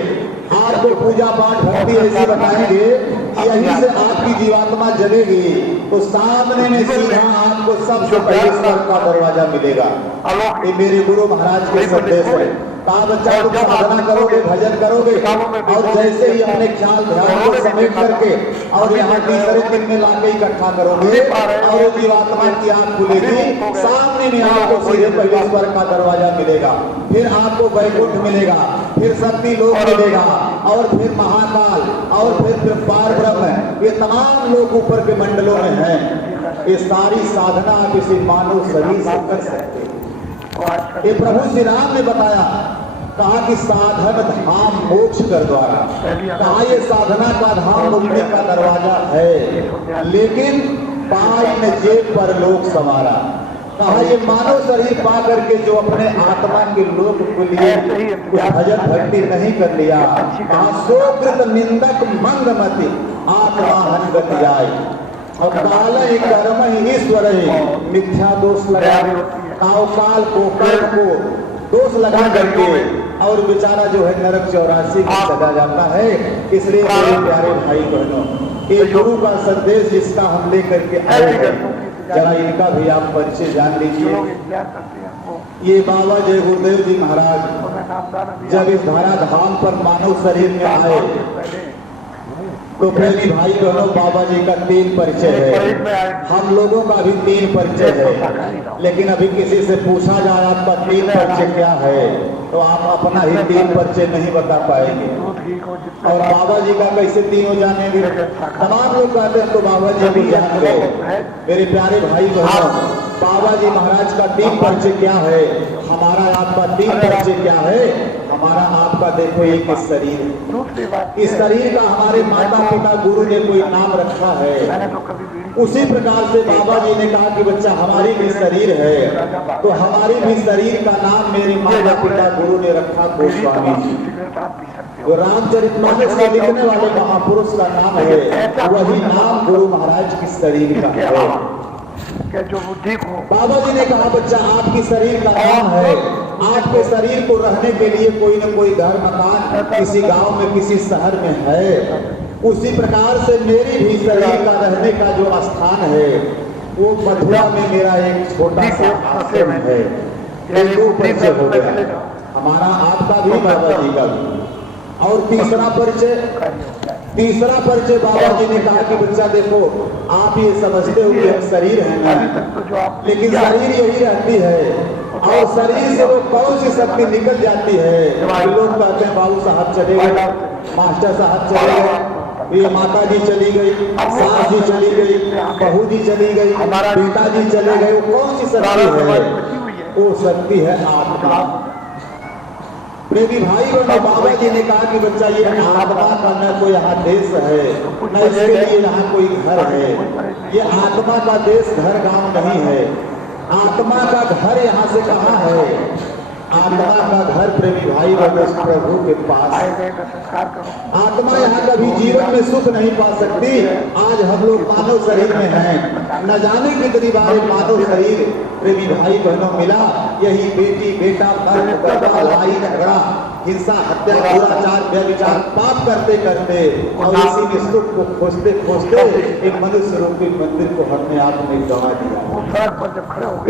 आपको पूजा पाठ भक्ति ऐसी बताएंगे, यहीं से आपकी जीवात्मा जगेगी तो सामने में सीधा आपको सबसे पहले स्वर्ग का दरवाजा मिलेगा। ये मेरे गुरु महाराज के संदेश है। कहा बच्चा तुम साधना करोगे, भजन करोगे, और जैसे ही अपने ख्याल ध्यान को समेट करके और यहाँ तीसरे दिन में लाके इकट्ठा करोगे और जीवात्मा की आंख खुलेगी, सामने में आपको सीधे पहले स्वर्ग का दरवाजा मिलेगा, फिर आपको वैकुंठ मिलेगा, फिर शक्ति लोक मिलेगा, और फिर महाकाल, और फिर पार ब्रह्म। ये तमाम लोग ऊपर के मंडलों में हैं। ये सारी साधना आप इसी मानव शरीर से कर सकते हैं। ये प्रभु श्री राम ने बताया, कहा कि साधन धाम मोक्ष कर द्वारा, कहा ये साधना का धाम मुक्ति का दरवाजा है, लेकिन पाई न जेब पर लोक संवारा। कहा ये मानव शरीर पा करके जो अपने आत्मा के लोक के लिए कुछ भजन भक्ति नहीं कर लिया, कहा सोकृत निंदक मंदमति आत्मा हनगति आए और काल ही कर्म ही ईश्वर ही मिथ्या दोष लगा, काल को कर्म को दोष लगा करके और बेचारा जो है नरक 84 की सजा जाता है। इसलिए मेरे प्यारे भाई बहनों, ये गुरु का संदेश जिसका हम लेकर के आए हैं, जरा इनका भी आप परिचय जान लीजिए। ये बाबा जय गुरुदेव जी महाराज जब इस धारा धाम पर मानव शरीर में आए तो प्रेमी भाई बहनों, बाबा जी का 3 परिचय है, हम लोगों का भी 3 परिचय है। लेकिन अभी किसी से पूछा जाए आपका 3 परिचय क्या है, तो आप अपना ही 3 परिचय नहीं बता पाएंगे। और बाबा जी का कैसे 3 हो जानेंगे? तमाम लोग कहते हैं तो बाबा जी भी जान गए। मेरे प्यारे भाई बहनों, बाबा जी महाराज का 3 परिचय क्या है, हमारा आपका 3 परिचय क्या है? हमारा आपका देखो एक शरीर, इस शरीर का हमारे माता पिता गुरु ने कोई नाम रखा है। उसी प्रकार से बाबा जी ने कहा कि बच्चा हमारी भी शरीर है, तो हमारी भी शरीर का नाम मेरे माता पिता गुरु ने रखा गोस्वामी जी। जो रामचरितमानस से लिखने वाले महापुरुष का नाम है, वही नाम गुरु महाराज की शरीर का है। जो बुद्धि को बाबा जी ने कहा बच्चा आपकी शरीर का नाम है, आपके शरीर को रहने के लिए कोई न कोई घर मकान किसी गांव में किसी शहर में है। उसी प्रकार से मेरी भी शरीर का रहने का जो स्थान है वो मथुरा में मेरा एक छोटा सा आश्रम है। ये 2 परिचय हो गया, हमारा आपका भी बाबा जी का भी। और तीसरा परिचय बाबा जी ने कहा कि बच्चा देखो आप ये समझते हो कि हम शरीर है ना, लेकिन शरीर यही रहती है और शरीर से वो कौन सी शक्ति निकल जाती है। लोग कहते हैं बाबू साहब चले गए, मास्टर साहब चले गए, ये माता जी चली गई, सास जी चली गई, बहू जी चली गई, पिता जी चले गए, वो कौन सी शक्ति है? वो शक्ति है आत्मा। प्रेमी भाई बहनों, बाबा जी ने कहा कि बच्चा ये आत्मा का न कोई यहाँ देश है, न इसके लिए यहाँ कोई घर है। ये आत्मा का देश घर गांव नहीं है, आत्मा का घर यहाँ से कहाँ है? आत्मा का घर प्रेमी भाई बहनों प्रभु के पास। आत्मा यहाँ कभी जीवन में सुख नहीं पा सकती। आज हम लोग मानव शरीर में हैं, न जाने कितनी बार मानव शरीर प्रेमी भाई बहनों मिला, यही बेटी बेटा मर्द बर्बाद लड़ाई झगड़ा हिंसा हत्या दुराचार व्यभिचार पाप करते करते और इसी में सुख को खोजते खोजते एक मनुष्य रूपी मंदिर को हमने आप में गंवा दिया।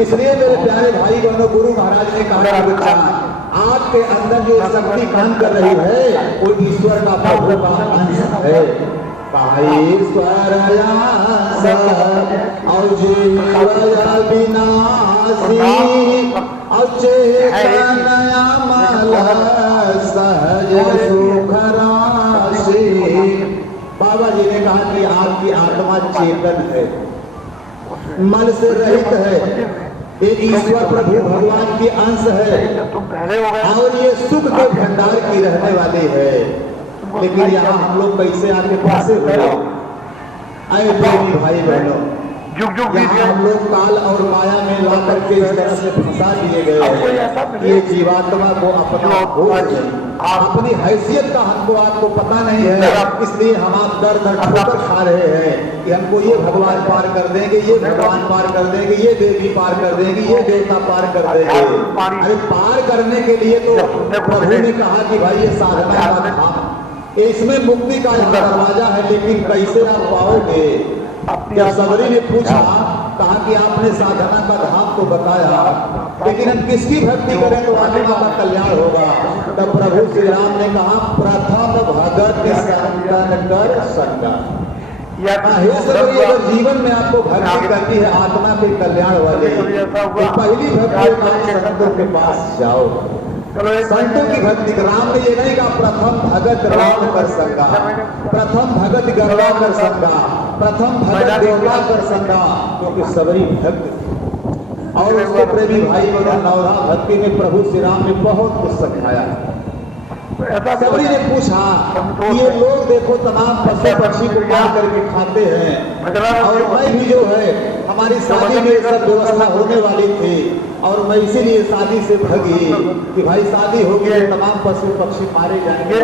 इसलिए मेरे प्यारे भाई बहनों, गुरु महाराज ने कहा कि बच्चा आपके अंदर जो शक्ति काम कर रही है वो ईश्वर का प्रभु का अंश है। ईश्वर विनाशी अचेतनया सहज सुख राशि। बाबा जी ने कहा कि आपकी आत्मा चेतन है, मन से रहित है, ये ईश्वर प्रभु भगवान की अंश है और ये सुख के भंडार की रहने वाली है। लेकिन यहाँ हम लोग कैसे आपके पास आए प्रेमी भाई बहनों, यहाँ हम लोग काल और माया में ला करके इस तरह से फंसा दिए गए हैं। ये जीवात्मा को अपना होश अपनी हैसियत का हमको आपको पता नहीं है, इसलिए हम आप दर दर ठोकर खा रहे हैं कि हमको ये भगवान पार कर देंगे, ये भगवान पार कर देंगे, ये देवी पार कर देंगे, ये देवता पार कर देंगे। अरे पार करने के लिए तो प्रभु ने कहा कि भाई ये साधना का धाम, इसमें मुक्ति का दरवाजा है, लेकिन कैसे आप पाओगे? जब सबरी ने पूछा, कहा कि आपने साधना का धाम तो बताया, लेकिन हम किसकी भक्ति करें तो आत्मा का कल्याण होगा? तब प्रभु श्री राम ने कहा प्रथम भगत संतन कर संगा। अगर जीवन में आपको भक्ति करनी है आत्मा के कल्याण वाली, तो पहली भक्ति संतों के पास जाओ। संतों की भक्ति। राम ने ये नहीं कहा प्रथम भगत राम कर संगा, प्रथम भगत गरवा कर संगा, प्रथम भगत देवता कर संगा, क्योंकि सबरी भक्त और उसके प्रेमी भाई बहनों नवधा भक्ति में प्रभु श्री राम ने बहुत कुछ समझाया। सबरी ने पूछा कि ये लोग देखो तमाम पशु पक्षी को मार करके खाते हैं और मैं भी जो है हमारी शादी में सब व्यवस्था होने वाली थी और मैं इसीलिए शादी से भगी कि भाई शादी होगी तो तमाम पशु पक्षी मारे जाएंगे।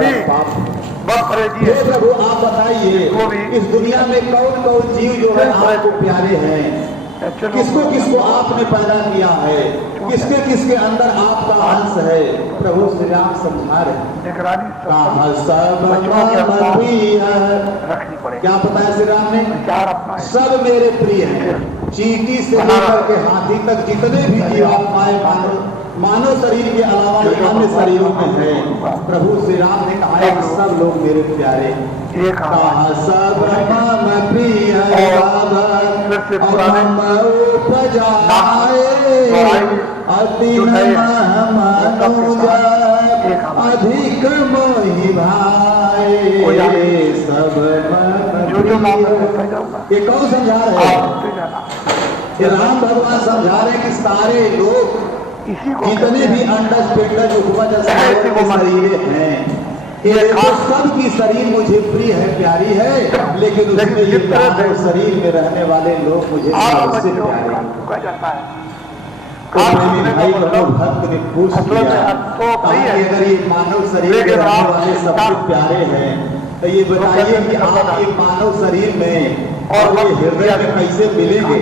प्रभु आप बताइए इस दुनिया में कौन कौन जीव जो है आपको प्यारे हैं, किसको किसको आपने पैदा किया है, किसके किसके अंदर आपका अंश है। प्रभु श्री राम समझा रहे क्या बताया श्री राम ने, सब मेरे प्रिय हैं, चींटी से लेकर के हाथी तक जितने भी जीवात्माएं मानव शरीर के अलावा अन्य शरीरों में है, प्रभु श्री राम ने कहा है कि सब लोग मेरे प्यारे हैं। सब मम प्रिय अधिक मोहि भाई, सब ये कौन समझा रहे हैं? ये राम भगवान समझा रहे हैं कि सारे लोग जितने भी अंडज पिंडज उपज शरीर हैं, ये सबकी शरीर मुझे प्रिय है, प्यारी है, लेकिन उसमें ये शरीर में रहने वाले लोग मुझे सबसे प्यारे हैं। भाई भक्त ने पूछ लिया अगर ये मानव शरीर में रहने वाले सबसे प्यारे हैं तो ये बताइए कि आप ये मानव शरीर में और ये हृदय में कैसे मिलेंगे,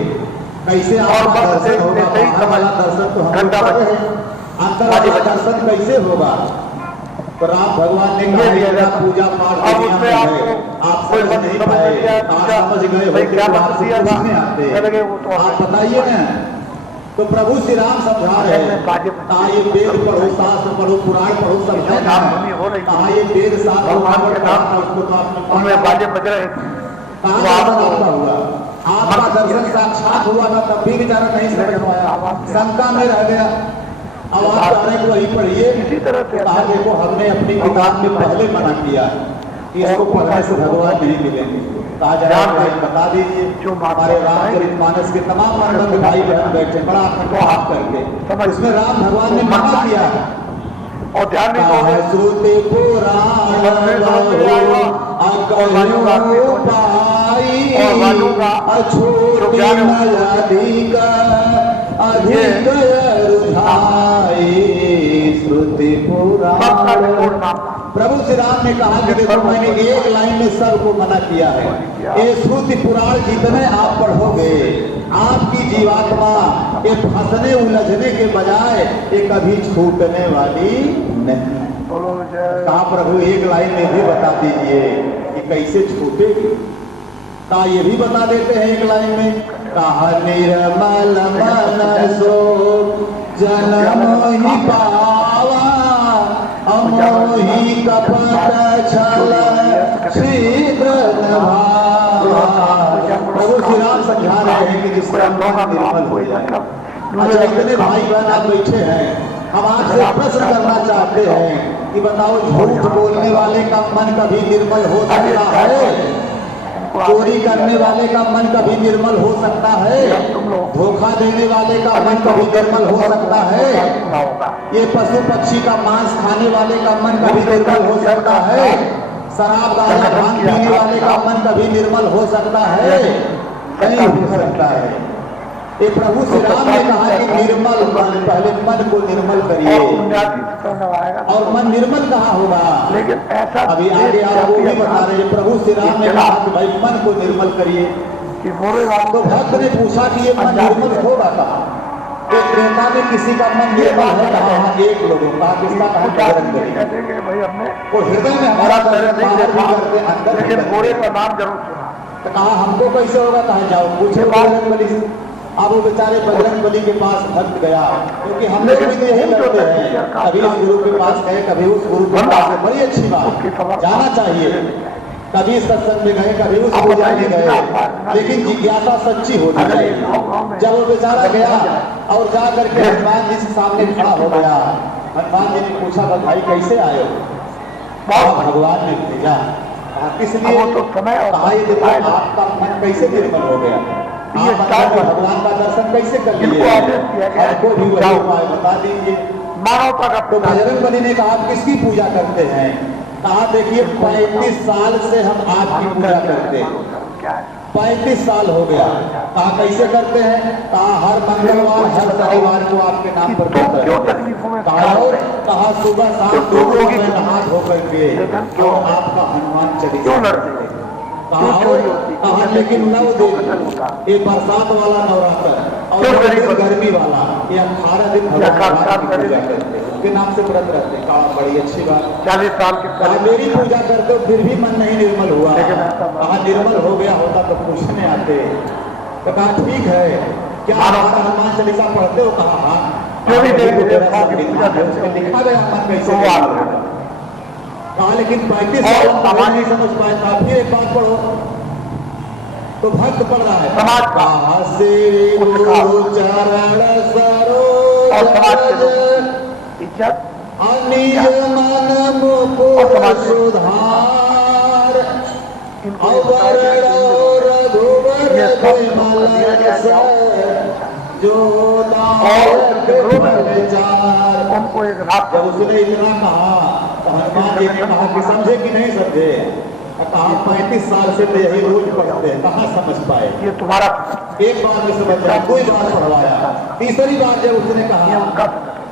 कैसे आपका दर्शन होगा? बाहर वाला दर्शन तो हम करते हैं, अंदर वाला दर्शन कैसे होगा? तो राम भगवान ने कहा पूजा पाठ आप समझ नहीं पाए, आप समझ गए आप बताइए ना। तो प्रभु श्री राम समझा रहे हैं कहा ये वेद पढ़ो, शास्त्र पढ़ो, पुराण पढ़ो, सब है ना। कहा ये वेद शास्त्र आपका हुआ, आपका दर्शन साक्षात हुआ था तब भी बेचारा नहीं समझ पाया, शंका में रह गया। अब आप जाने को वही पढ़िए। इसी तरह से कहा देखो हमने अपनी किताब में पहले मना किया कि इसको पढ़ने से भगवान नहीं मिलेंगे। कहा जाए बता दीजिए जो हमारे रामचरितमानस के तमाम मंडल भाई बहन बैठे बड़ा हाथ करके, उसमें राम भगवान ने मना किया और ध्यान श्रुति पुराण श्रुति पुराण। प्रभु श्री राम ने कहा कि देखो मैंने एक लाइन में सबको मना किया है, ये श्रुति पुराण जितने आप पढ़ोगे आपकी जीवात्मा ये फंसने उलझने के बजाय ये कभी छूटने वाली नहीं। कहा प्रभु एक लाइन में भी बता दीजिए कि कैसे छूटेगी। कहा ये भी बता देते हैं एक लाइन में, कहा निर्मल मन सो जन्म ही पावा अमोही कपट छल शीघ्र नभावा। प्रभु श्री राम समझा रहे हैं कि जिससे निर्मल हो जाए। अच्छा इतने भाई बहन आप बैठे हैं, हम आपसे प्रश्न करना चाहते हैं कि बताओ झूठ बोलने वाले का मन कभी निर्मल हो सकता है? चोरी करने वाले का मन कभी निर्मल हो सकता है? धोखा देने वाले का मन कभी निर्मल हो सकता है? ये पशु पक्षी का मांस खाने वाले का मन कभी निर्मल हो सकता है? शराब गांजा भांग पीने वाले का मन कभी निर्मल हो सकता है? नहीं हो सकता है। ये प्रभु श्री राम ने कहा कि निर्मल मन, पहले मन को निर्मल करिए और मन निर्मल कहाँ होगा? लेकिन ऐसा अभी आगे आप वो भी बता रहे हैं। प्रभु श्री राम ने कहा कि भाई मन को निर्मल करिए। तो भक्त ने पूछा कि ये मन निर्मल होगा कहाँ? तो त्रेता में किसी का मन निर्मल है कहाँ? एक लोगों का, किसका कहा बजरंग बली। वो हृदय में हमारा अंदर का नाम जरूर सुना। तो कहा हमको कैसे होगा? कहा जाओ पूछे बजरंग बली से। अब वो बेचारे बजरंग बली के पास भक्त गया, क्योंकि हम लोग भी तो यही करते हैं, कभी इस गुरु के पास गए कभी उस गुरु के पास गए। बड़ी अच्छी बात, जाना चाहिए। कभी सत्संग में गए कभी उस पूजा में गए, लेकिन जिज्ञासा सच्ची होनी चाहिए। जब वो बेचारा गया और जा करके हनुमान जी के सामने खड़ा हो गया हनुमान जी ने पूछा भाई कैसे आए हो? भगवान ने भेजा। किस लिए? कहा ये देखो आपका मन कैसे निर्मल हो गया, आप अंदर भगवान का दर्शन कैसे कर लिए, आपको भी वही उपाय बता दीजिए। तो बजरंग बली ने कहा आप किसकी पूजा करते हैं? कहा देखिए 35 साल से हम आपकी पूजा करते हैं, 35 साल हो गया। कहा कैसे करते हैं? कहा हर मंगलवार हर शनिवार को आपके नाम पर करते हैं। कहा सुबह शाम 2 बजे नहा धो करके और आपका हनुमान चालीसा। कहा लेकिन 9 दिन, ये बरसात वाला नवरात्र और गर्मी वाला, ये 18 दिन भगवान की पूजा करते हैं, के नाम से व्रत रहते हैं। कहा बड़ी अच्छी बात, 40 साल के मेरी पूजा करते हो फिर भी मन नहीं निर्मल हुआ। कहा निर्मल हो गया होता तो पूछने आते। तो कहा ठीक है, क्या हनुमान चालीसा पढ़ते हो? कहा हाँ, लिखा गया मन कैसे। कहा लेकिन 35 साल समाज नहीं समझ पाए था, फिर एक बात पढ़ो। तो भक्त पढ़ रहा है कहा से गुरु चरण सरोज अनिज मन मुकुर सुधार अवरण रघुवर विमल यश जो दायक प्रचार। जब उसने इतना कहा तो हनुमान जी ने कहा कि समझे कि नहीं समझे? कहा 35 साल से तो यही रोज पढ़ते हैं, कहाँ समझ पाए? ये तुम्हारा एक बार में समझ पाया, कोई बार पढ़वाया। तीसरी बार जब उसने कहा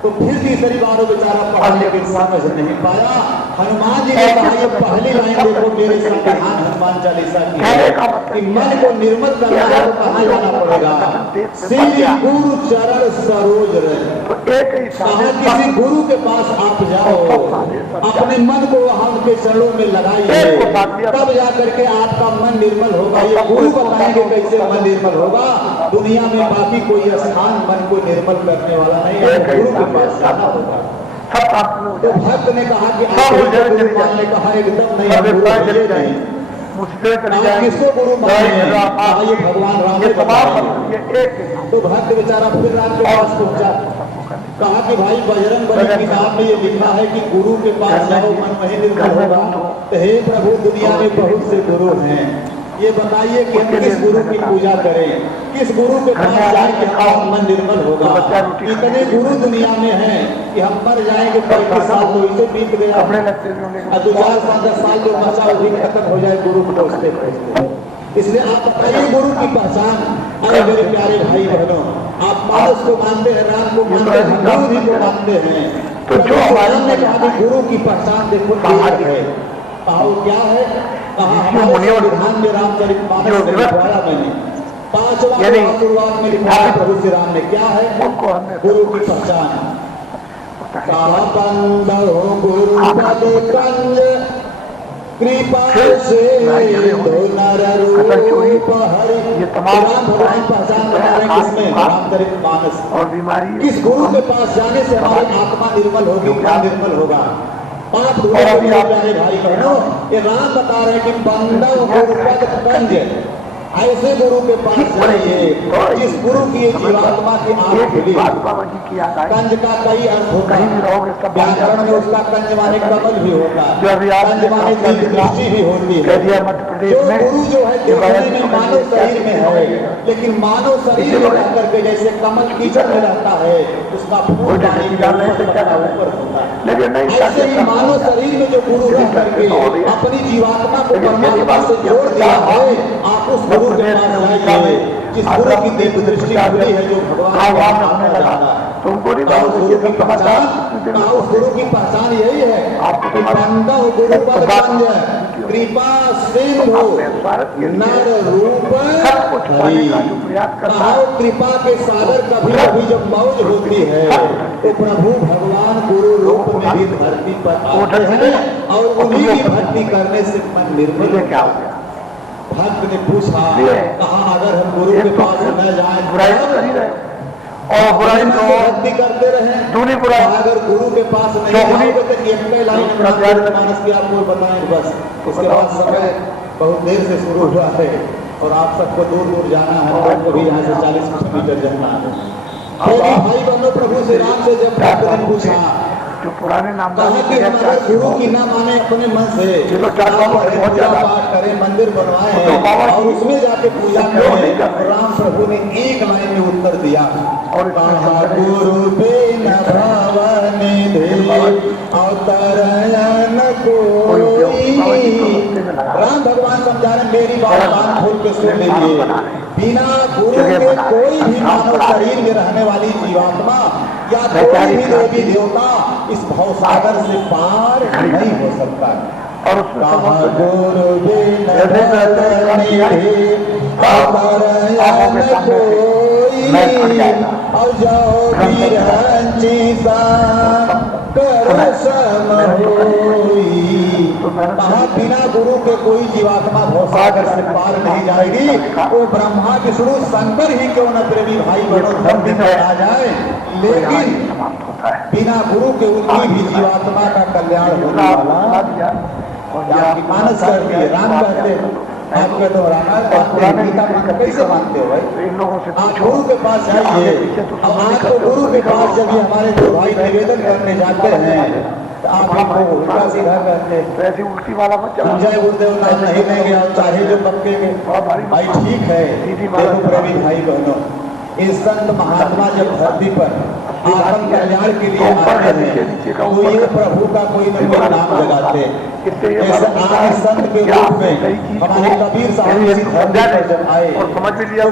तो फिर तीसरी बार वो बेचारा पढ़ा लेकिन समझ नहीं पाया। हनुमान जी ने कहा ये पहली लाइन देखो मेरे संविधान हनुमान चालीसा की है कि मन को निर्मल करना है तो कहाँ जाना पड़ेगा? श्री गुरु चरण सरोज रहे। कहा किसी गुरु के पास आप जाओ, अपने मन को वहां के चरणों में लगाइए, तब जाकर के आपका मन निर्मल होगा। ये गुरु बताएंगे कैसे मन निर्मल होगा। दुनिया में बाकी कोई स्थान मन को निर्मल करने वाला नहीं है, गुरु के पास जाना होगा। तो भक्त ने कहा कि आप ने कहा एकदम नहीं, आप किसको गुरु माने? ये भगवान राम ने बताया। तो भक्त बेचारा फिर राम के पास पहुंचा। कहा कि भाई बजरंग बली की किताब में ये लिखा है कि गुरु के पास जाओ मन वही निर्मल होगा। तो हे प्रभु दुनिया में बहुत से गुरु हैं, ये बताइए कि हम किस गुरु की पूजा करें, किस गुरु के पास जाए कि हमारा मन निर्मल होगा? इतने गुरु दुनिया में हैं कि हम मर जाएंगे 35 साल तो इसे बीत गया, और 2-4-5 साल जो बचा वो भी खत्म हो जाए गुरु को पहुंचते पहुंचते। इसलिए आप बताइए गुरु की पहचान। अरे मेरे प्यारे भाई बहनों, आप मानस को मानते हैं, राम को मानते हैं, गुरु जी को मानते हैं, तो जो हमारे ने कहा गुरु की पहचान देखो बाहर है। कहा क्या है? कहा हमारे संविधान में रामचरितमानस में लिखवाया मैंने 5वां शुरुआत में लिखवाया प्रभु श्री राम ने। क्या है गुरु की पहचान? कहा बंद हो गुरु पद कंज कृपा से नर रूप हरि। ये तमाम भगवान पहचान बना रहे किसमें? रामचरितमानस। और बीमारी किस गुरु के पास जाने से हमारी आत्मा निर्मल होगी, क्या निर्मल होगा? 5 प्यारे भाई बहनों, ये राम बता रहे कि बंदव गुरुपद कंज, ऐसे गुरु के पास जाइए जिस गुरु की जीवात्मा की आंख खुली। कंज का कई अर्थ होता है, व्याकरण में उसका कंज माने कमल भी होता है, कंज माने दिव्य दृष्टि भी होती है। जो गुरु जो है देखने में मानव शरीर में है, लेकिन मानव शरीर में रह करके जैसे कमल कीचड़ में रहता है उसका फूल पानी ऊपर होता है, ऐसे ही मानव शरीर में जो गुरु रह करके अपनी जीवात्मा को परमात्मा से जोड़ दिया है, आप उस गुरु के पास जाइए जिस गुरु की दिव्य दृष्टि खुली है, जो भगवान उस गुरु की पहचान यही है कि बंदा गुरु पद कंज कृपा सिंधु नर रूप हरि। कृपा के सागर कभी कभी जब मौज होती है तो प्रभु भगवान गुरु रूप में भी धरती पर आते हैं और उन्हीं की भक्ति करने से मन निर्मल क्या हो गया। भक्त ने पूछा, कहा अगर हम गुरु के पास न जाए और बुराई तो भक्ति करते रहे, अगर गुरु के पास नहीं जाओगे तो एक लाइन रामचरितमानस की आपको बताएं बस। उसके बाद समय बहुत देर से शुरू हुआ है और आप सबको दूर दूर जाना है, आपको भी यहाँ से 40 किलोमीटर जाना है। भाई बहनों, प्रभु श्री राम से जब भक्त ने पूछा जो पुराने नाम कहे कि हमारे गुरु की ना माने अपने मन से, पूजा पाठ करें, मंदिर बनवाए और उसमें जाके पूजा करें। राम प्रभु ने एक लाइन में उत्तर दिया, और कहा गुरु बिन भवनिधि अवतरयन कोई। राम भगवान समझा रहे, मेरी बात कान खोल के सुन लीजिए, बिना गुरु के कोई भी मानव शरीर में रहने वाली जीवात्मा या कोई भी देवी देवता इस भवसागर से पार नहीं हो सकता। और कहा गुरु बिन भवनिधि अवतरयन कोई, और जाओ बिरहंची सा कर सम होई। कहा बिना गुरु के कोई जीवात्मा भवसागर से पार नहीं जाएगी। वो ब्रह्मा विष्णु शंकर ही क्यों न प्रेमी भाई बड़ो धरती पर आ जाए, लेकिन बिना गुरु के उनकी भी जीवात्मा का कल्याण होने वाला आपकी मानस करती है। राम कहते आप कहते हो रामायण मानते हैं, गीता मानते, कैसे मानते हो भाई? आप गुरु के पास जाइए। अब आज तो गुरु के पास जब हमारे जो भाई निवेदन करने जाते हैं तो आप हमको उल्टा सीधा कहते हैं, ऐसी उल्टी वाला मत हम जय गुरुदेव नाम नहीं लेंगे और चाहे जो बक्केंगे। भाई ठीक है, देखो प्रेमी भाई बहनों, इस संत महात्मा जब धरती पर आत्म कल्याण के लिए आते हैं तो ये प्रभु का कोई न कोई नाम लगाते हैं। जैसे आज संत के रूप में हमारे कबीर साहब इसी धरती पर जब आए तो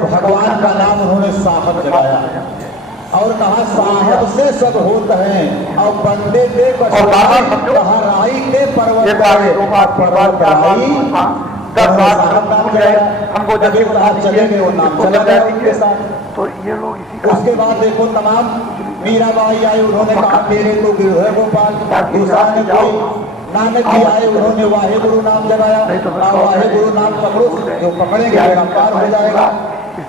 भगवान का नाम उन्होंने साहब जगाया और कहा साहब से सब होता है, और बंदे दे कहा राई के पर्वत हमको जब चले गए वो नाम चला गया उनके साथ। तो ये लोग इसी उसके बाद देखो तमाम मीराबाई आए, उन्होंने कहा तेरे तो गिरधर गोपाल। दूसरा ने कोई नानक जी आए, उन्होंने वाहे गुरु नाम जगाया। वाहे गुरु नाम पकड़ो, जो पकड़ेंगे गिरफ्तार हो जाएगा।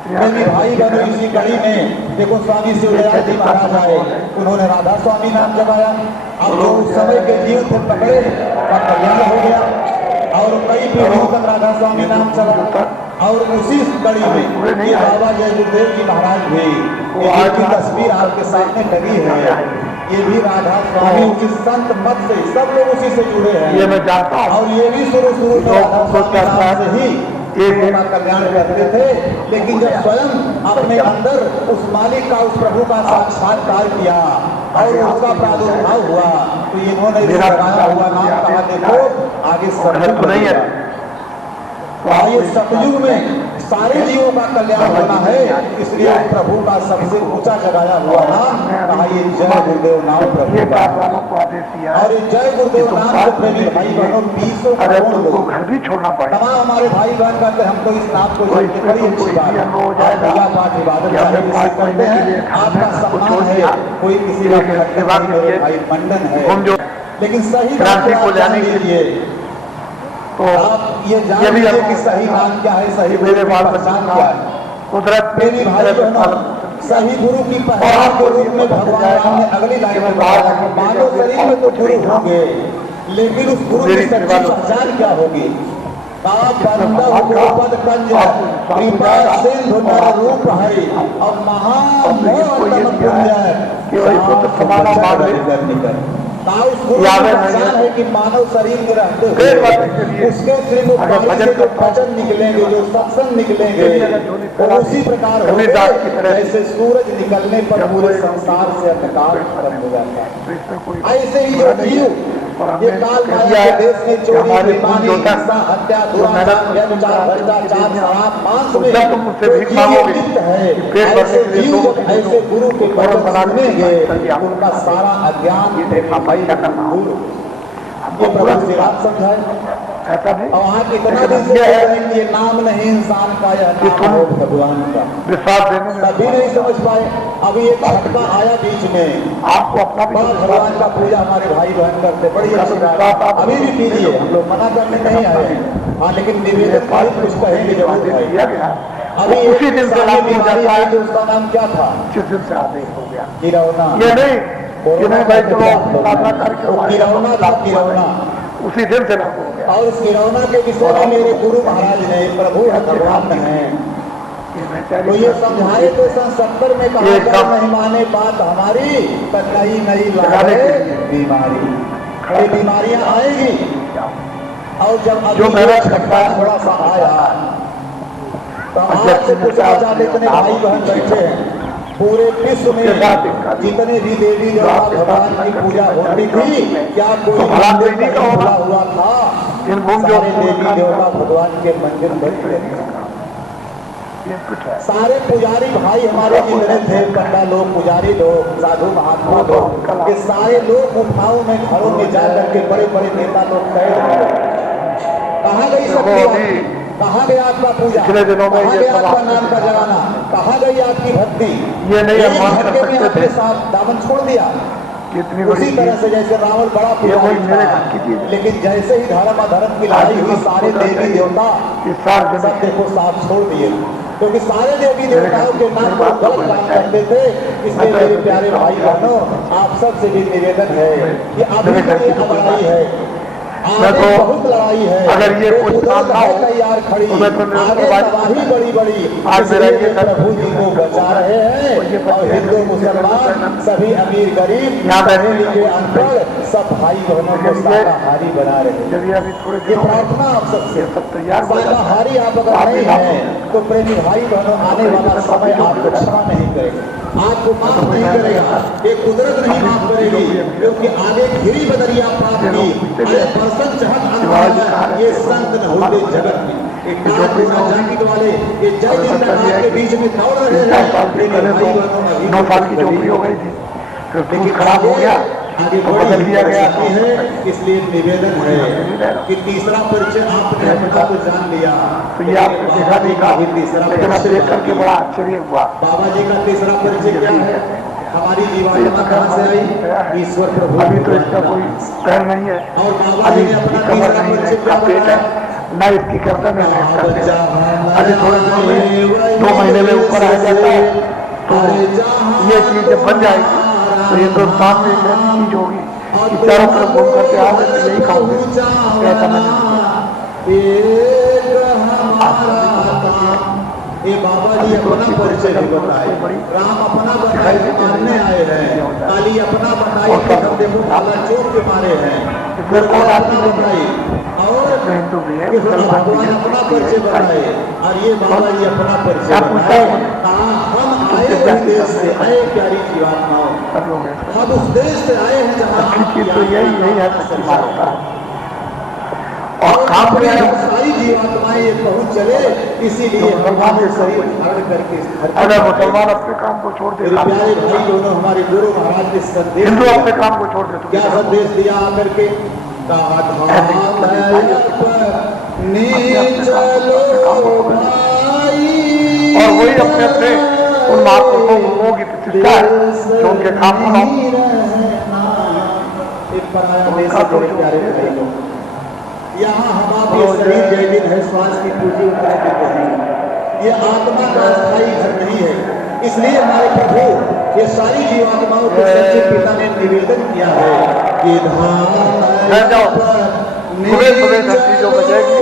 मेरी भाई बहनों इसी कड़ी में देखो स्वामी शिवदयाल जी महाराज आए, उन्होंने राधा स्वामी नाम जगाया। अब जो उस समय के जीव थे पकड़े का कल्याण हो गया और कई पीढ़ियों तक राधा स्वामी नाम चला। और उसी कड़ी में ये बाबा जय गुरुदेव जी महाराज भी, ये की तस्वीर आपके सामने लगी है, ये भी राधा स्वामी उसी संत मत से सब लोग उसी से जुड़े हैं। ये मैं जानता हूं। और ये भी शुरू में राधा स्वामी नाम से ही का कल्याण करते थे, लेकिन जब स्वयं अपने अंदर उस मालिक का, उस प्रभु का साक्षात्कार किया और उसका प्रादुर्भाव हुआ तो इन्होंने लगाया हुआ नाम कहा देखो आगे सतयुग नहीं है। ये सतयुग में सारे जीवों का कल्याण होना है, इसलिए प्रभु का सबसे ऊंचा जगाया हुआ नाम कहा ये जय गुरुदेव नाम प्रभु का। और ये जय गुरुदेव नाम को प्रेमी भाई बहनों 20 करोड़ घर भी छोड़ना पड़ेगा। तमाम हमारे भाई बहन करते हमको इस नाम को जोड़ते बड़ी अच्छी बात है। पूजा पाठ इबादत करते हैं, आपका सम्मान है, कोई किसी का भाई मंडन है, लेकिन सही क्रांति को जाने के लिए तो आप ये जान लीजिए कि सही नाम क्या है, सही मेरे पहचान क्या है। कुदरत मेरी भाई बहनों, सही गुरु की पहचान के रूप में भगवान राम ने अगली लाइन में बताया कि मानव शरीर में तो गुरु होंगे, लेकिन उस गुरु की सच्ची पहचान क्या होगी? पद कंज कृपा सिंधु नर रूप है और महामोहतम पुण्य उस गुरु की पहचान है कि मानव शरीर में रहते हुए उसके श्रीमुख से जो वचन निकलेंगे, जो सत्संग निकलेंगे, वो उसी प्रकार होंगे जैसे सूरज निकलने पर पूरे संसार से अंधकार खत्म हो जाता है। ऐसे ही जो जीव ये काल माया के देश में चोरी, बेईमानी, हिंसा, हत्या, दुराचार, व्यभिचार, भ्रष्टाचार, शराब, मांस में लिप्त है, ऐसे जीव जब ऐसे गुरु के वचन सुनेंगे उनका सारा अज्ञान ये प्रभु से बात समझाए। और आप इतना दिन से कह रहे हैं कि ये नाम नहीं इंसान का, यह नाम है भगवान का, तभी नहीं समझ पाए। अभी एक झटका आया बीच में, आपको अपना भगवान का पूजा हमारे भाई बहन करते, बड़ी अच्छी बात, अभी भी कीजिए, हम लोग मना करने नहीं आए हैं। हाँ, लेकिन निवेदन कुछ कहेंगे जरूर भाई। अभी उसी दिन से बीमारी आई तो उसका नाम क्या था? जिस दिन से आदेश हो गया किरौना, ये नहीं किरौना था, किरौना उसी दिन से लागू हो गया। और उस किरौना के विषय में मेरे गुरु महाराज ने, प्रभु है भगवान है, बेचारी तो ये समझाए तो सन 70 में कहा ये कर सब- नहीं माने बात हमारी, पर नई नई लगाने लाए के लिए। बीमारी। ये बीमारियां आएगी, और जब जो अभी मेहनत एक करता है थोड़ा सा आया तो और आपसे पूछना चाहते इतने भाई बहन बैठे हैं पूरे विश्व में उसके साथ इनका भी- जितने भी देवी जो देवता आपके साथ भगवान की इनका पूजा भी- होती थी, क्या कोई तो भला मंदिर कोई नहीं कहीं होगा। खुला हुआ था? इन भूमि जो सारे देवी देवता भगवान के मंदिर बन गए। ये कुछ है सारे पुजारी भाई हमारे जितने थे, पंडा लोग, पुजारी लोग, साधु महात्मा लोग, ये सारे लोग गुफाओं में घरों में जा करके बड़े बड़े नेता लोग कैद हो गए। कहाँ गई शक्ति? कहाँ गया आपका पूजा? पिछले दिनों में कहाँ ये गया सब आपका आपने नाम का जगाना? कहाँ गई आपकी भक्ति? ये नहीं एक अनुमान कर झटके में सकते आपके थे साथ दामन छोड़ दिया। कितनी बड़ी उसी तरह से जैसे रावण बड़ा ये पुजारी वही मेरे था, घर की चीज है। लेकिन जैसे ही धर्म अधर्म की लड़ाई हुई, सारे देवी देवता इस साल जब सब देखो साथ छोड़ दिए, क्योंकि सारे देवी देवताओं के नाम पर गलत काम करते थे। इसलिए मेरे प्यारे भाई बहनों, आप सबसे भी निवेदन है कि अभी तो ये लड़ाई है, आगे तो बहुत लड़ाई है। अगर ये कुछ उधर काम ना है हो, तैयार खड़ी, तो मैं तो आगे तबाही बड़ी बड़ी। आज मेरा इसलिए ये प्रभु जी को बचा रहे हैं, और हिंदू मुसलमान सभी अमीर गरीब, यहाँ पढ़े लिखे अनपढ़ सब भाई बहनों को शाकाहारी बना रहे हैं। जब ये अभी थोड़े ये दिनों में प्रार्थना आप सबसे, ये सब तैयार हो जाता है। शाकाहारी आप अगर नहीं है तो प्रेमी भाई बहनों, आने वाला समय आपको क्षमा नहीं करेगा, आपको माफ नहीं करेगा, ये कुदरत नहीं माफ करेगी, क्योंकि आगे घिरी बदरिया पाप की, अरे बरसन चहत अंधार, ये संत न होते जगत की। एक जाति वाले ये जय जिंदाबाद के बीच में दौड़ रहे हैं, 9 साल की पहले तो 9 साल की चौकड़ी हो गई थी, फिर दूध खराब हो गया आगे तो बदल दिया गया है। इसलिए निवेदन है कि तीसरा परिचय आपने अपना तो जान लिया, तो ये आपने देखा नहीं कहा, तीसरा लेकिन अब देख करके बड़ा आश्चर्य हुआ। बाबा जी का तीसरा परिचय क्या है? हमारी जीवात्मा कहाँ से आई? ईश्वर प्रभु। अभी तो इसका कोई पैर नहीं है, और बाबा अभी जी ने इसकी अपना कमर तीसरा नहीं है, परिचय इसका क्या पेट है, बताया? न इसकी गर्दन है, न इसका पेट है। अभी थोड़े दिनों में 2 महीने में ऊपर आ जाता है, तो ये चीज जब बन जाएगी तो हिंदुस्तान में एक ऐसी चीज होगी कि चारों तरफ घूम करके आओगे तो यही खाओगे, ऐसा नहीं। ये बाबा जी अपना परिचय भी बताए, राम अपना बताए मानने आए हैं, काली अपना बताई कि हम देखो काला चोर के मारे हैं, फिर कौन अपना बताई, और हिंदू भी है, भगवान अपना परिचय बताए, और ये बाबा जी अपना परिचय बताए। हम आए उस देश से, आए प्यारी जीवात्माओं, सब लोग हैं। हम उस देश से आए हैं जहाँ अच्छी चीज तो यही है सच्ची बात होता है। और और काम अपने में सारी जीवात्माएं ये पहुंच चले, इसीलिए भगवान ने शरीर धारण करके इस धरती अगर पर मुसलमान अपने काम को छोड़ दे, मेरे प्यारे भाई दोनों, हमारे गुरु महाराज ने संदेश हिंदू दिया। अपने काम को छोड़ दे तो क्या संदेश दिया आकर के? कहा और वही अपने अपने उन महापुरुषों गुरुओं की प्रतिष्ठा है जो उनके काम को एक पराया देश है मेरे प्यारे भाई लोग, यहाँ हम आप ये शरीर जय दिन है, श्वास की पूंजी उतने दिन नहीं, ये आत्मा का अस्थायी घर नहीं है। इसलिए हमारे प्रभु ये सारी जीवात्माओं के सच्चे पिता ने निवेदन किया है कि सुबह सुबह घंटी जो बजेगी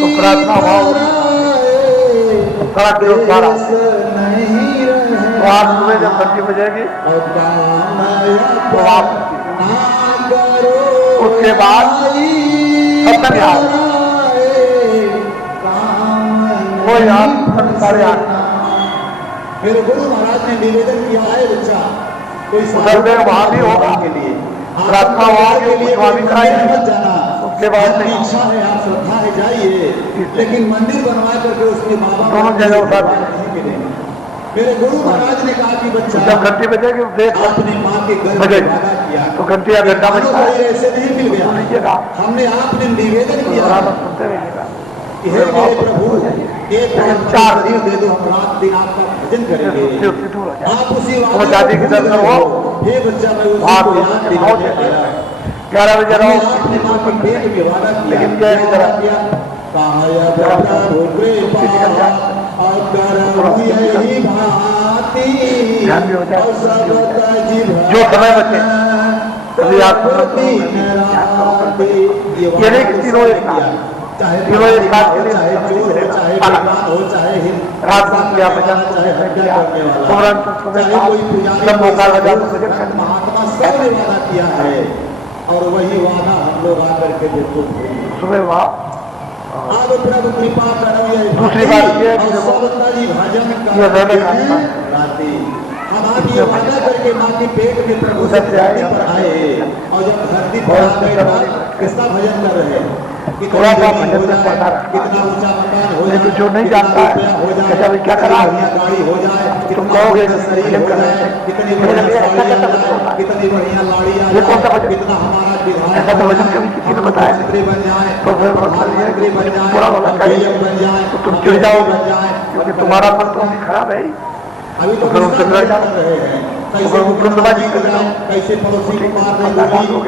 तो प्रार्थना भाव सड़क जो सारा, तो आज सुबह जब घंटी बजेगी तो आप उसके बाद सत्संग याद, वो याद सारे याद। मेरे गुरु महाराज ने निवेदन किया है बच्चा कोई उधर में वहाँ भी होगा के लिए, प्रार्थना वहाँ के लिए वहाँ भी कराएंगे, मत जाना, उसके बाद आपकी नहीं। इच्छा है, आप श्रद्धा है, जाइए, लेकिन मंदिर बनवा करके उसके बाबा दोनों जगह उठा दें। नहीं मिलेंगे। मेरे गुरु महाराज ने कहा कि बच्चा जब घंटी बजेगी देख आपने माँ के गर्भ में बजेगी वादा किया, तो घंटी या घंटा बजता है, ऐसे नहीं मिल गया, लीजिएगा हमने आपने निवेदन किया बराबर सुनते रहिएगा। कि हे मेरे प्रभु एक चार शरीर दे दो, हम रात दिन आपका भजन करेंगे, उससे दूर हो जाए। आप उसी वो दादी के दर्शन हो, हे बच्चा मैं उसी आप को याद दिलाने आया। 11 बजे रहो, आपने माँ के पेट में वादा किया, लेकिन ये इस तरह किया काया प्रभु कृपा अकर यही भांति ध्यान भी हो जाए। और सबका जीवन जो समय बचे कभी आप दिन रात ये नहीं कि तीनों एक साथ, चाहे तीनों एक साथ हो, चाहे चोर हो, चाहे बेईमान हो, चाहे रात को किया भजन, चाहे हत्या करने वाला, तुरंत सुबह चाहे कोई पुजारी, जब मौका लगा तो भजन संत करना। महात्मा सब ने वादा किया है और वही वादा हम लोग आकर के देखो सुबह वहाँ अब प्रभु कृपा करो ये दूसरी बात ये है कि और देखो, सब तरी भजन ये रहने का राती अब आप ये वादा करके माँ के पेट में प्रभु से धरती पर आए और जब धरती पर आ गए किसका भजन कर रहे हैं? थोड़ा सा भजन में पढ़ता रहा। कितना ऊंचा मकान हो लेकिन जाए, जो नहीं कितना जानता है, रुपया हो जाए, कहता भाई क्या करा? बढ़िया गाड़ी हो जाए, तुम कितना कहोगे बढ़िया शरीर भजन हो कर रहे जाए, हैं। कितनी लेकिन बढ़िया ये ऐसा साड़ी आ कैसा जाए, होता है? कितनी बढ़िया लाड़ी आ ये कौन सा जाए, भजन? कितना हमारा विधायक ऐसा तो भजन कभी किसी ने बताया नहीं। मंत्री बन जाए, तो फिर प्रधानमंत्री बन जाए, बुरा भला करेंगे। PM बन जाए, तो तुम चिढ़ जाओगे बन जाए, क्योंकि तुम्हारा मन तो अभी खराब है ही। अभी तो फिर उनसे लड़ जाओ। रहे हैं फिर वो गुंडबाजी कर रहे हो। कैसे पड़ोसी को मार दे,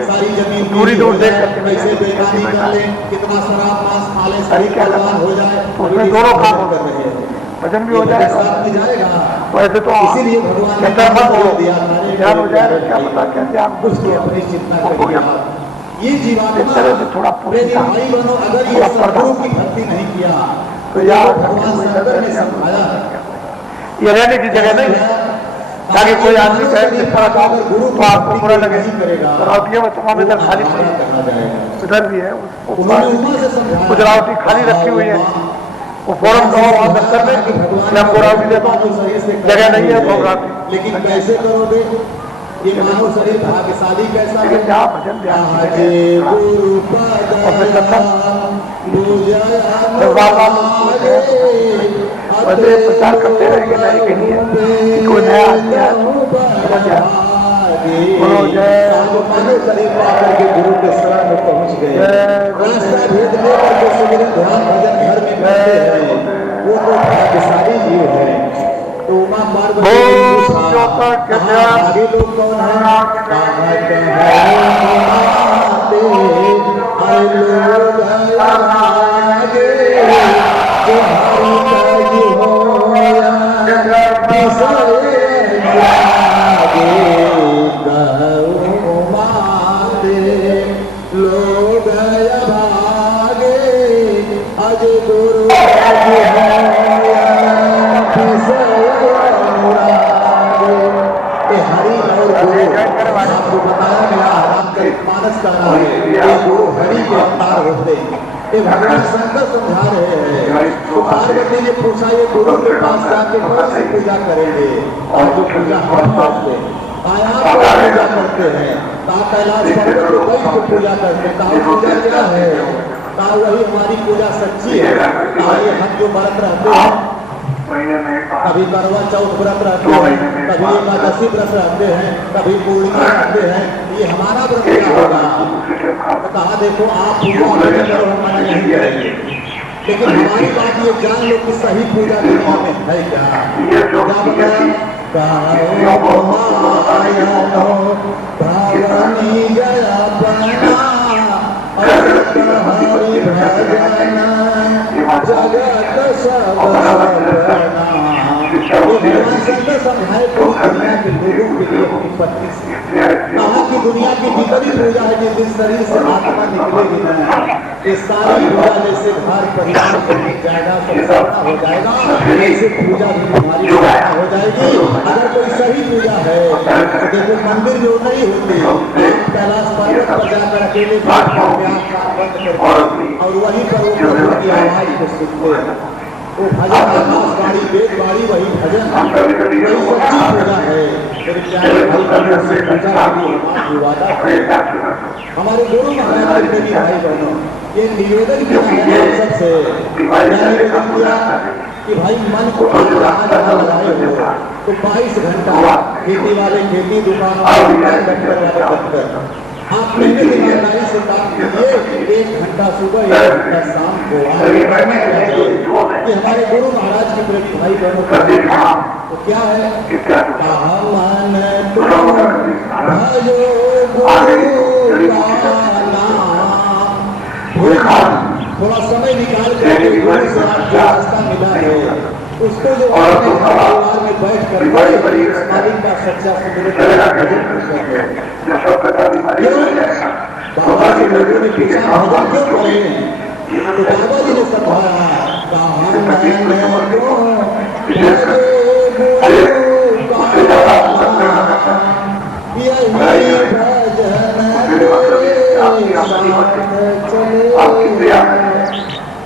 सारी जमीन दूरी दूर देख करके कैसे बेईमानी कर ले, कितना शराब मांस खा ले, अरे क्या करना? बर्बाद हो जाए, तो उसमें दोनों काम हो कर रहे हैं। भजन भी हो जाएगा, साथ में जाएगा वैसे तो इसीलिए भगवान ने कहता है मत बोलो, दिया ध्यान हो जाएगा, क्या पता क्या ध्यान घुस उसको गया। अपनी चिंता हो करिए गया। आप। ये जीवात्मा इस तरह से थोड़ा मेरे पूछता भाई बहनों, अगर ये थोड़ा सदगुरु पढ़ता। की भक्ति नहीं किया तो यार भगवान शंकर ने समझाया ये रहने की जगह नहीं है ताकि कोई आदमी कहे कि इस तरह का तो आपको बुरा लगे। और आप ये बताओ इधर खाली पड़ी है, इधर भी है, कुछ रावटी खाली रखी हुई है, वो फौरन कहो वहां दफ्तर में कि हम रावटी दे दो, जगह नहीं है तो रावटी। लेकिन कैसे करोगे? ये मानव शरीर भाग्यशाली कैसा है? लेकिन जहाँ भजन ध्यान की जगह है, और फिर सत्संग जब बार बार वैसे प्रचार करते रहेंगे नहीं के लिए कि कोई नया आदमी आया समझ जाए। बोलो जय मानव शरीर को आकर के गुरु के शरण में पहुंच गए, रास्ता भेद लेकर के सुमिरन ध्यान भजन घर में करते हैं, वो तो भाग्यशाली जीव है। तो उमा पार्वती ने पूछा, कहाँ आगे लोग कौन है? आपको बताया गया मानस का नाम है, ये गुरु हरि के अवतार होते हैं। ये भगवान शंकर समझा रहे हैं। तो पार्वती ने पूछा ये गुरु के पास जाके कौन सी पूजा करेंगे? और जो पूजा हम करते हैं आप पूजा करते हैं, कैलाश पर्वत को पूजा करते हैं, पूजा क्या है? वही हमारी पूजा सच्ची है। ये हम जो व्रत रहते हैं, कभी करवा चौथ व्रत रहते हैं, कभी एकादशी व्रत रहते हैं, कभी पूर्णिमा रहते हैं, ये हमारा व्रत क्या होगा? तो कहा देखो आप पूजा करो, हम मना नहीं करेंगे, लेकिन हमारी बात ये जान लो कि सही पूजा दुनिया में है क्या? जगत सब समझाए दुनिया के लोगों के लिए अपनी पत्नी से कहा कि दुनिया की जितनी पूजा है जिस दिन शरीर से आत्मा निकलेगी ना, ये सारी पूजा जैसे घर परिवार जाएगा सब हो जाएगा, ऐसे पूजा भी हमारी हो जाएगी। अगर कोई सही पूजा है तो देखो मंदिर जो नहीं होती, कैलाश पर्वत पर जाकर अकेले बंद करते और वहीं पर वो प्रभु की आवाज को सुनते हैं। वो भजन आकाश बाड़ी वेद बाड़ी वही भजन वही सच्ची पूजा है। मेरे प्यारे भाई बहनों से पूजा के लिए वादा हमारे गुरु महाराज के भी भाई बहनों ये निवेदन किया है सबसे निवेदन किया कि भाई मन को जहाँ जहाँ लगाए हो तो 22 घंटा खेती वाले खेती, दुकान वाले दफ्तर वाले दफ्तर, आप मेहनत ईमानदारी से काम कीजिए। 1 घंटा सुबह 1 घंटा शाम को ये हमारे गुरु महाराज के प्रति भाई बहनों का तो क्या है? मन थोड़ा समय निकाल कर गुरु से आपको रास्ता मिला है उसको जो परिवार में बैठ कर मालिक का सच्चा बाबा के लोगों ने पूछा भजन क्यों करें? तो बाबा जी ने समझाया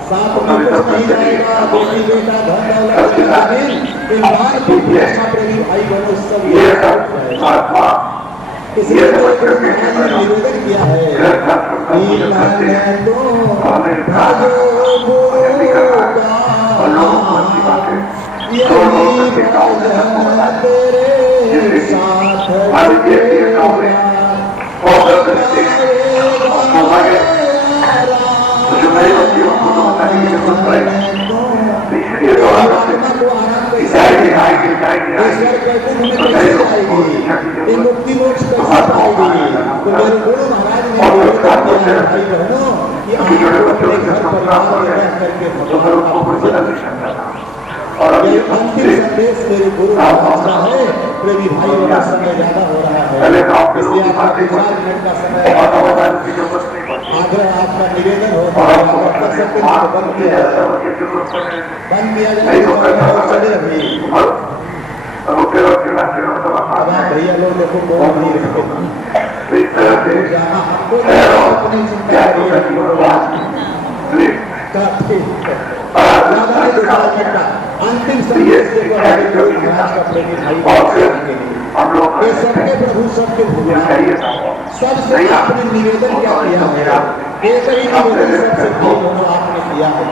साथ में कुछ नहीं जाएगा, बेटी बेटा धन दौलत जमीन ईमान की प्रतिष्ठा प्रेमी भाई बहनों सब इसलिए तो निवेदन किया है मुक्ति मोक्ष कैसे पाएगी। तो मेरे गुरु महाराज ने भाई बहनों कि आप अपने घर परिवार में रह करके भगवान का पूजन ये अंतिम संदेश मेरे गुरु महाराज का है। प्रेमी भाई बहनों समय ज्यादा हो रहा है, इसलिए आपका 4 मिनट का समय आग्रह आपका निवेदन हो रहा है कर सकते हैं तो बंद किया जाए चले अभी भैया लोग देखो कौन नहीं रहते आपको अपनी चिंता अंतिम संदेश महाराज का प्रेमी भाई ये सबके प्रभु सबके भगवान सबसे आपने निवेदन क्या किया है। एक ही निवेदन सबसे आपने किया है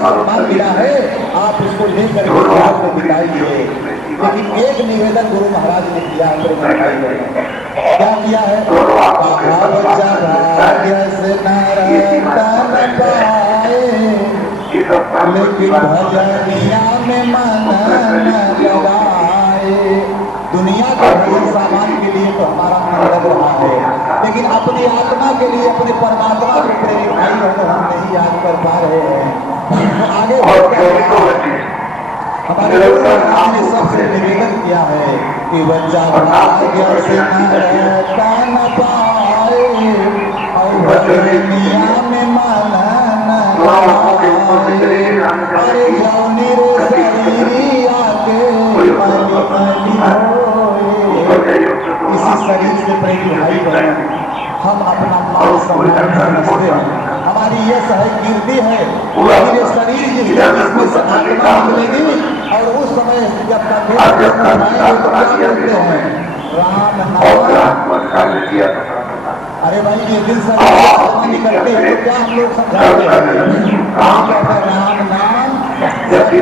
सम्मान मिला है, आप उसको लेकर बिताइए। लेकिन एक निवेदन गुरु महाराज ने किया क्या किया है लेकिन भजनिया में मन लगाए। दुनिया के भजन सामान के लिए तो हमारा मन लग रहा है, लेकिन अपनी आत्मा के लिए अपने परमात्मा के प्रेमी भाई बहनों हम नहीं याद कर पा रहे हैं। आगे हमारे गुरु महाराज ने सबसे निवेदन किया है कि बच्चा भाग्य से न रहता न पाए और भजनिया में मन न लगाए। अरे जौनी रे शरीरी आके मली मली होए। इसी शरीर से प्रेमी भाई बहन हम अपना मान सम्मान समझते हैं, हमारी ये सही कीर्ति है। ये शरीर जिसमें से आत्मा निकलेगी और उस समय जब तक तो क्या बोलते हैं राम नाम। अरे भाई ये दिन से आत्मा निकलते हैं तो क्या हम लोग समझाते हैं राम नाम। अभी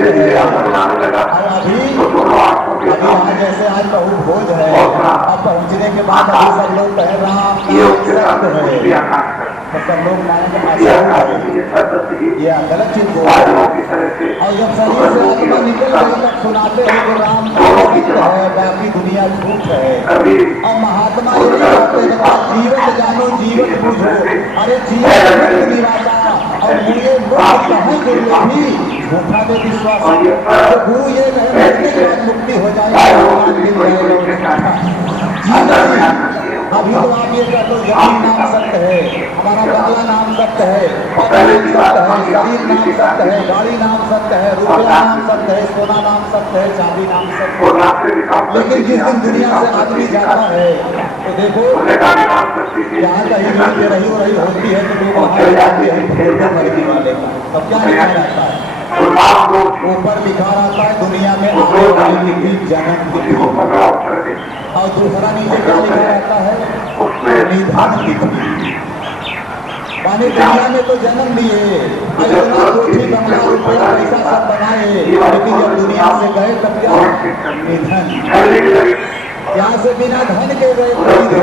जैसे आज बहु भोज है, अब पहुंचने के बाद अभी सब लोग कहे राम नाम सत्य है, तो सब लोग मानेंगे ये गलत चीज बोल रहे हैं। और जब शरीर से आत्मा निकल गई तब सुनाते हैं कि राम नाम सत्य है, बाकी दुनिया झूठ है। और महात्मा ये कहते हैं जीवत जानो जीवत बुझो। अरे जीवन निराशा और मुझे मुक्त कहीं के लिए भी झूठा में विश्वास। तो गुरु ये कहते हैं कि मुक्ति हो जाएगी। अभी तो आप ये कहते हो जमीन नाम सत्य है, हमारा बंगला नाम सत्य है, शरीर नाम सत्य है, गाड़ी नाम सत्य है, रुपया नाम सत्य है, सोना नाम सत्य है, चांदी नाम सत्य है। लेकिन जिस दिन दुनिया से आदमी जाता है तो देखो यहाँ कहीं भी रही होती है तो लोग वहाँ जाते हैं मरने वाले का। तब क्या लिखा रहता है ऊपर लिखा रहता है दुनिया में आने वाली तिथि जन्म तिथि, और दूसरा नीचे क्या लिखा रहता है निधन तिथि। माने दुनिया में तो जन्म लिए कोठी बंगला रुपया पैसा सब बनाए, लेकिन जब दुनिया से गए तब क्या निधन। यहाँ से बिना धन के गए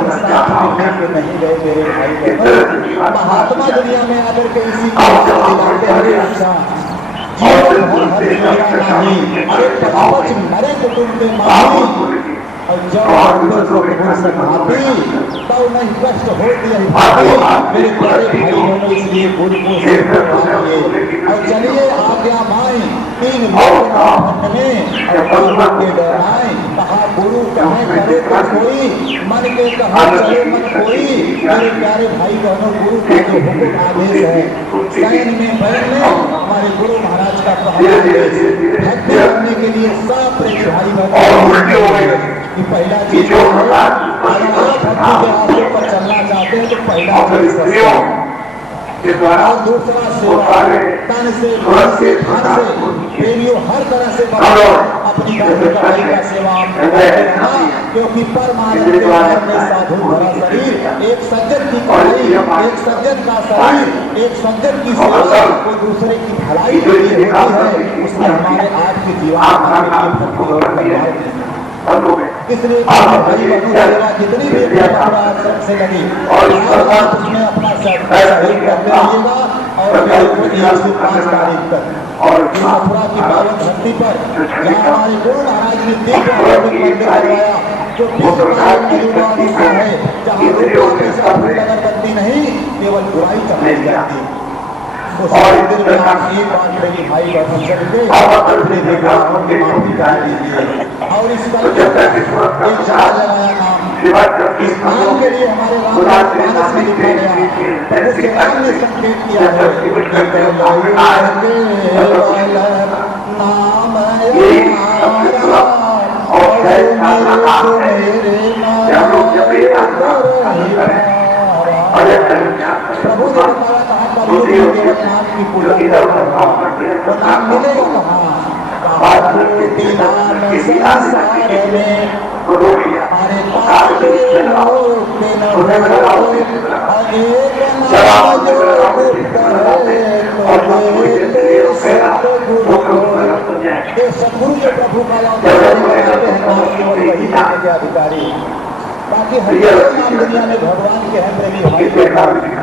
साथ मिलने के नहीं गए मेरे भाई बहन। महात्मा दुनिया में आकर के इसी को दिलाते हैं अच्छा जीवन भर हर मीरा नाही, अरे पच मरे कुटुंब के माही, और जब बंदो सतगुर संघाती तब नहीं कष्ट होती है भाई। मेरे प्यारे भाई बहनों, इसलिए गुरु को सिखाइए और चलिए आज्ञा माई तीन लोग खंड में और गुरु के डराए, कहा गुरु कहे करे तो कोई, मन के कहे चले मत कोई। मेरे प्यारे भाई बहनों, गुरु का जो हुक्म आदेश है, सैन में बैन में हमारे गुरु महाराज का पहला आदेश, भक्ति करने के लिए सब प्रेमी भाई बहनों कि पहला चीज है, अगर आप भक्ति के रास्ते पर चलना चाहते हैं तो पहला चीज और दूसरा सेवा, तन से मन से धन से प्रेमियों हर तरह से अपनी कमाई का सेवा करना, क्योंकि परमानंद के बारे में साधु भरा शरीर, एक सज्जन की कमाई, एक सज्जन का शरीर, एक सज्जन की सेवा वो दूसरे की भलाई के लिए होती है। उसमें हमारे आज के जीवन इसलिए भाई बहनों, सेवा जितनी भी आश्रम से लगी और आप उसमें अपना सहयोग करते रहिएगा। और मेरे को 1 से 5 तारीख तक और मथुरा की पावन धरती पर जहाँ हमारे गुरु महाराज ने दिव्य मंदिर बनवाया, जो विश्व का मधुबानी है, जहाँ लोग पैसा फूल अगरबत्ती नहीं केवल बुराई चलाई जाती है। उस मंदिर में आप एक बार मेरी भाई बहन चलते अपने विग्रहों की माफी करा दीजिए। और इस कल एक जगह लगाया नाम, इस नाम के लिए हमारे रामचरितमानस में लिखा गया, प्रभु श्री राम ने संकेत किया है प्रभु ने बताया कहाँ पर नाम की पूजा तो नाम मिलेगा कहाँ? नाम संसार में हमारे पापे लोग के न हो, अनेक नाम जो गुप्त है तो सतगुरु को। ये सतगुरु के प्रभु का नाम केवल वही के अधिकारी, बाकी हर नाम दुनिया में भगवान के हैं प्रेमी भाई।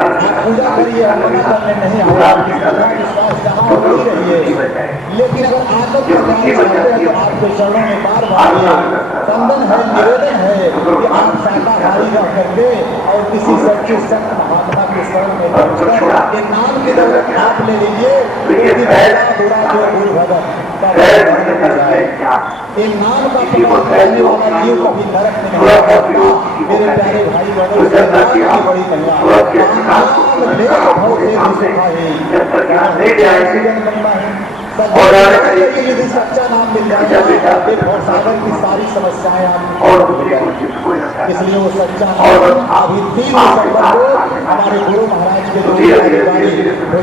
आप पूजा करिए, हम मना करने नहीं आए, आपकी श्रद्धा विश्वास जहाँ हो ही रही है। लेकिन अगर आत्म प्रदान चाहते हैं तो आपके चरणों में बार बार ये संबंध है, निवेदन है कि आप शाकाहारी रह करके और किसी सच्चे संत महात्मा के शरण में पहुंचकर ये नाम की दौलत आप ले लीजिए, क्योंकि भैया बुरा जो गुरु भगत ये नाम का प्रयोग करने वाला जीव कभी नरक में नहीं रहता। मेरे प्यारे भाई बहनों, की बड़ी महिला यदि सच्चा नाम मिल जाएगा सागर की सारी समस्याएं आपको, इसलिए वो सच्चा नाम अभी 3 दिसंबर को हमारे गुरु महाराज के गुरु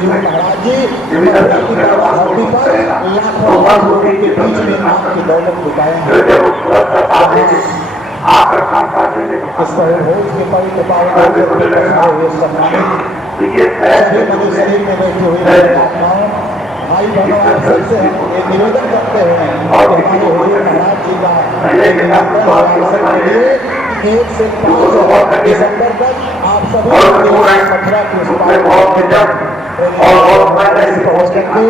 महाराज जी धरती पर लाखों लोगों के बीच में नाम की दौलत लुटाएंगे। इस भोज के पवित्र पावन हुए सम्मानित मनुष्य शरीर में बैठे हुए भाई बहनों, आप सबसे हम ये निवेदन करते हैं और हमारे हुजूर महाराज जी का लिए 1 से 5 दिसंबर तक आप सभी मथुरा के पहुँच करके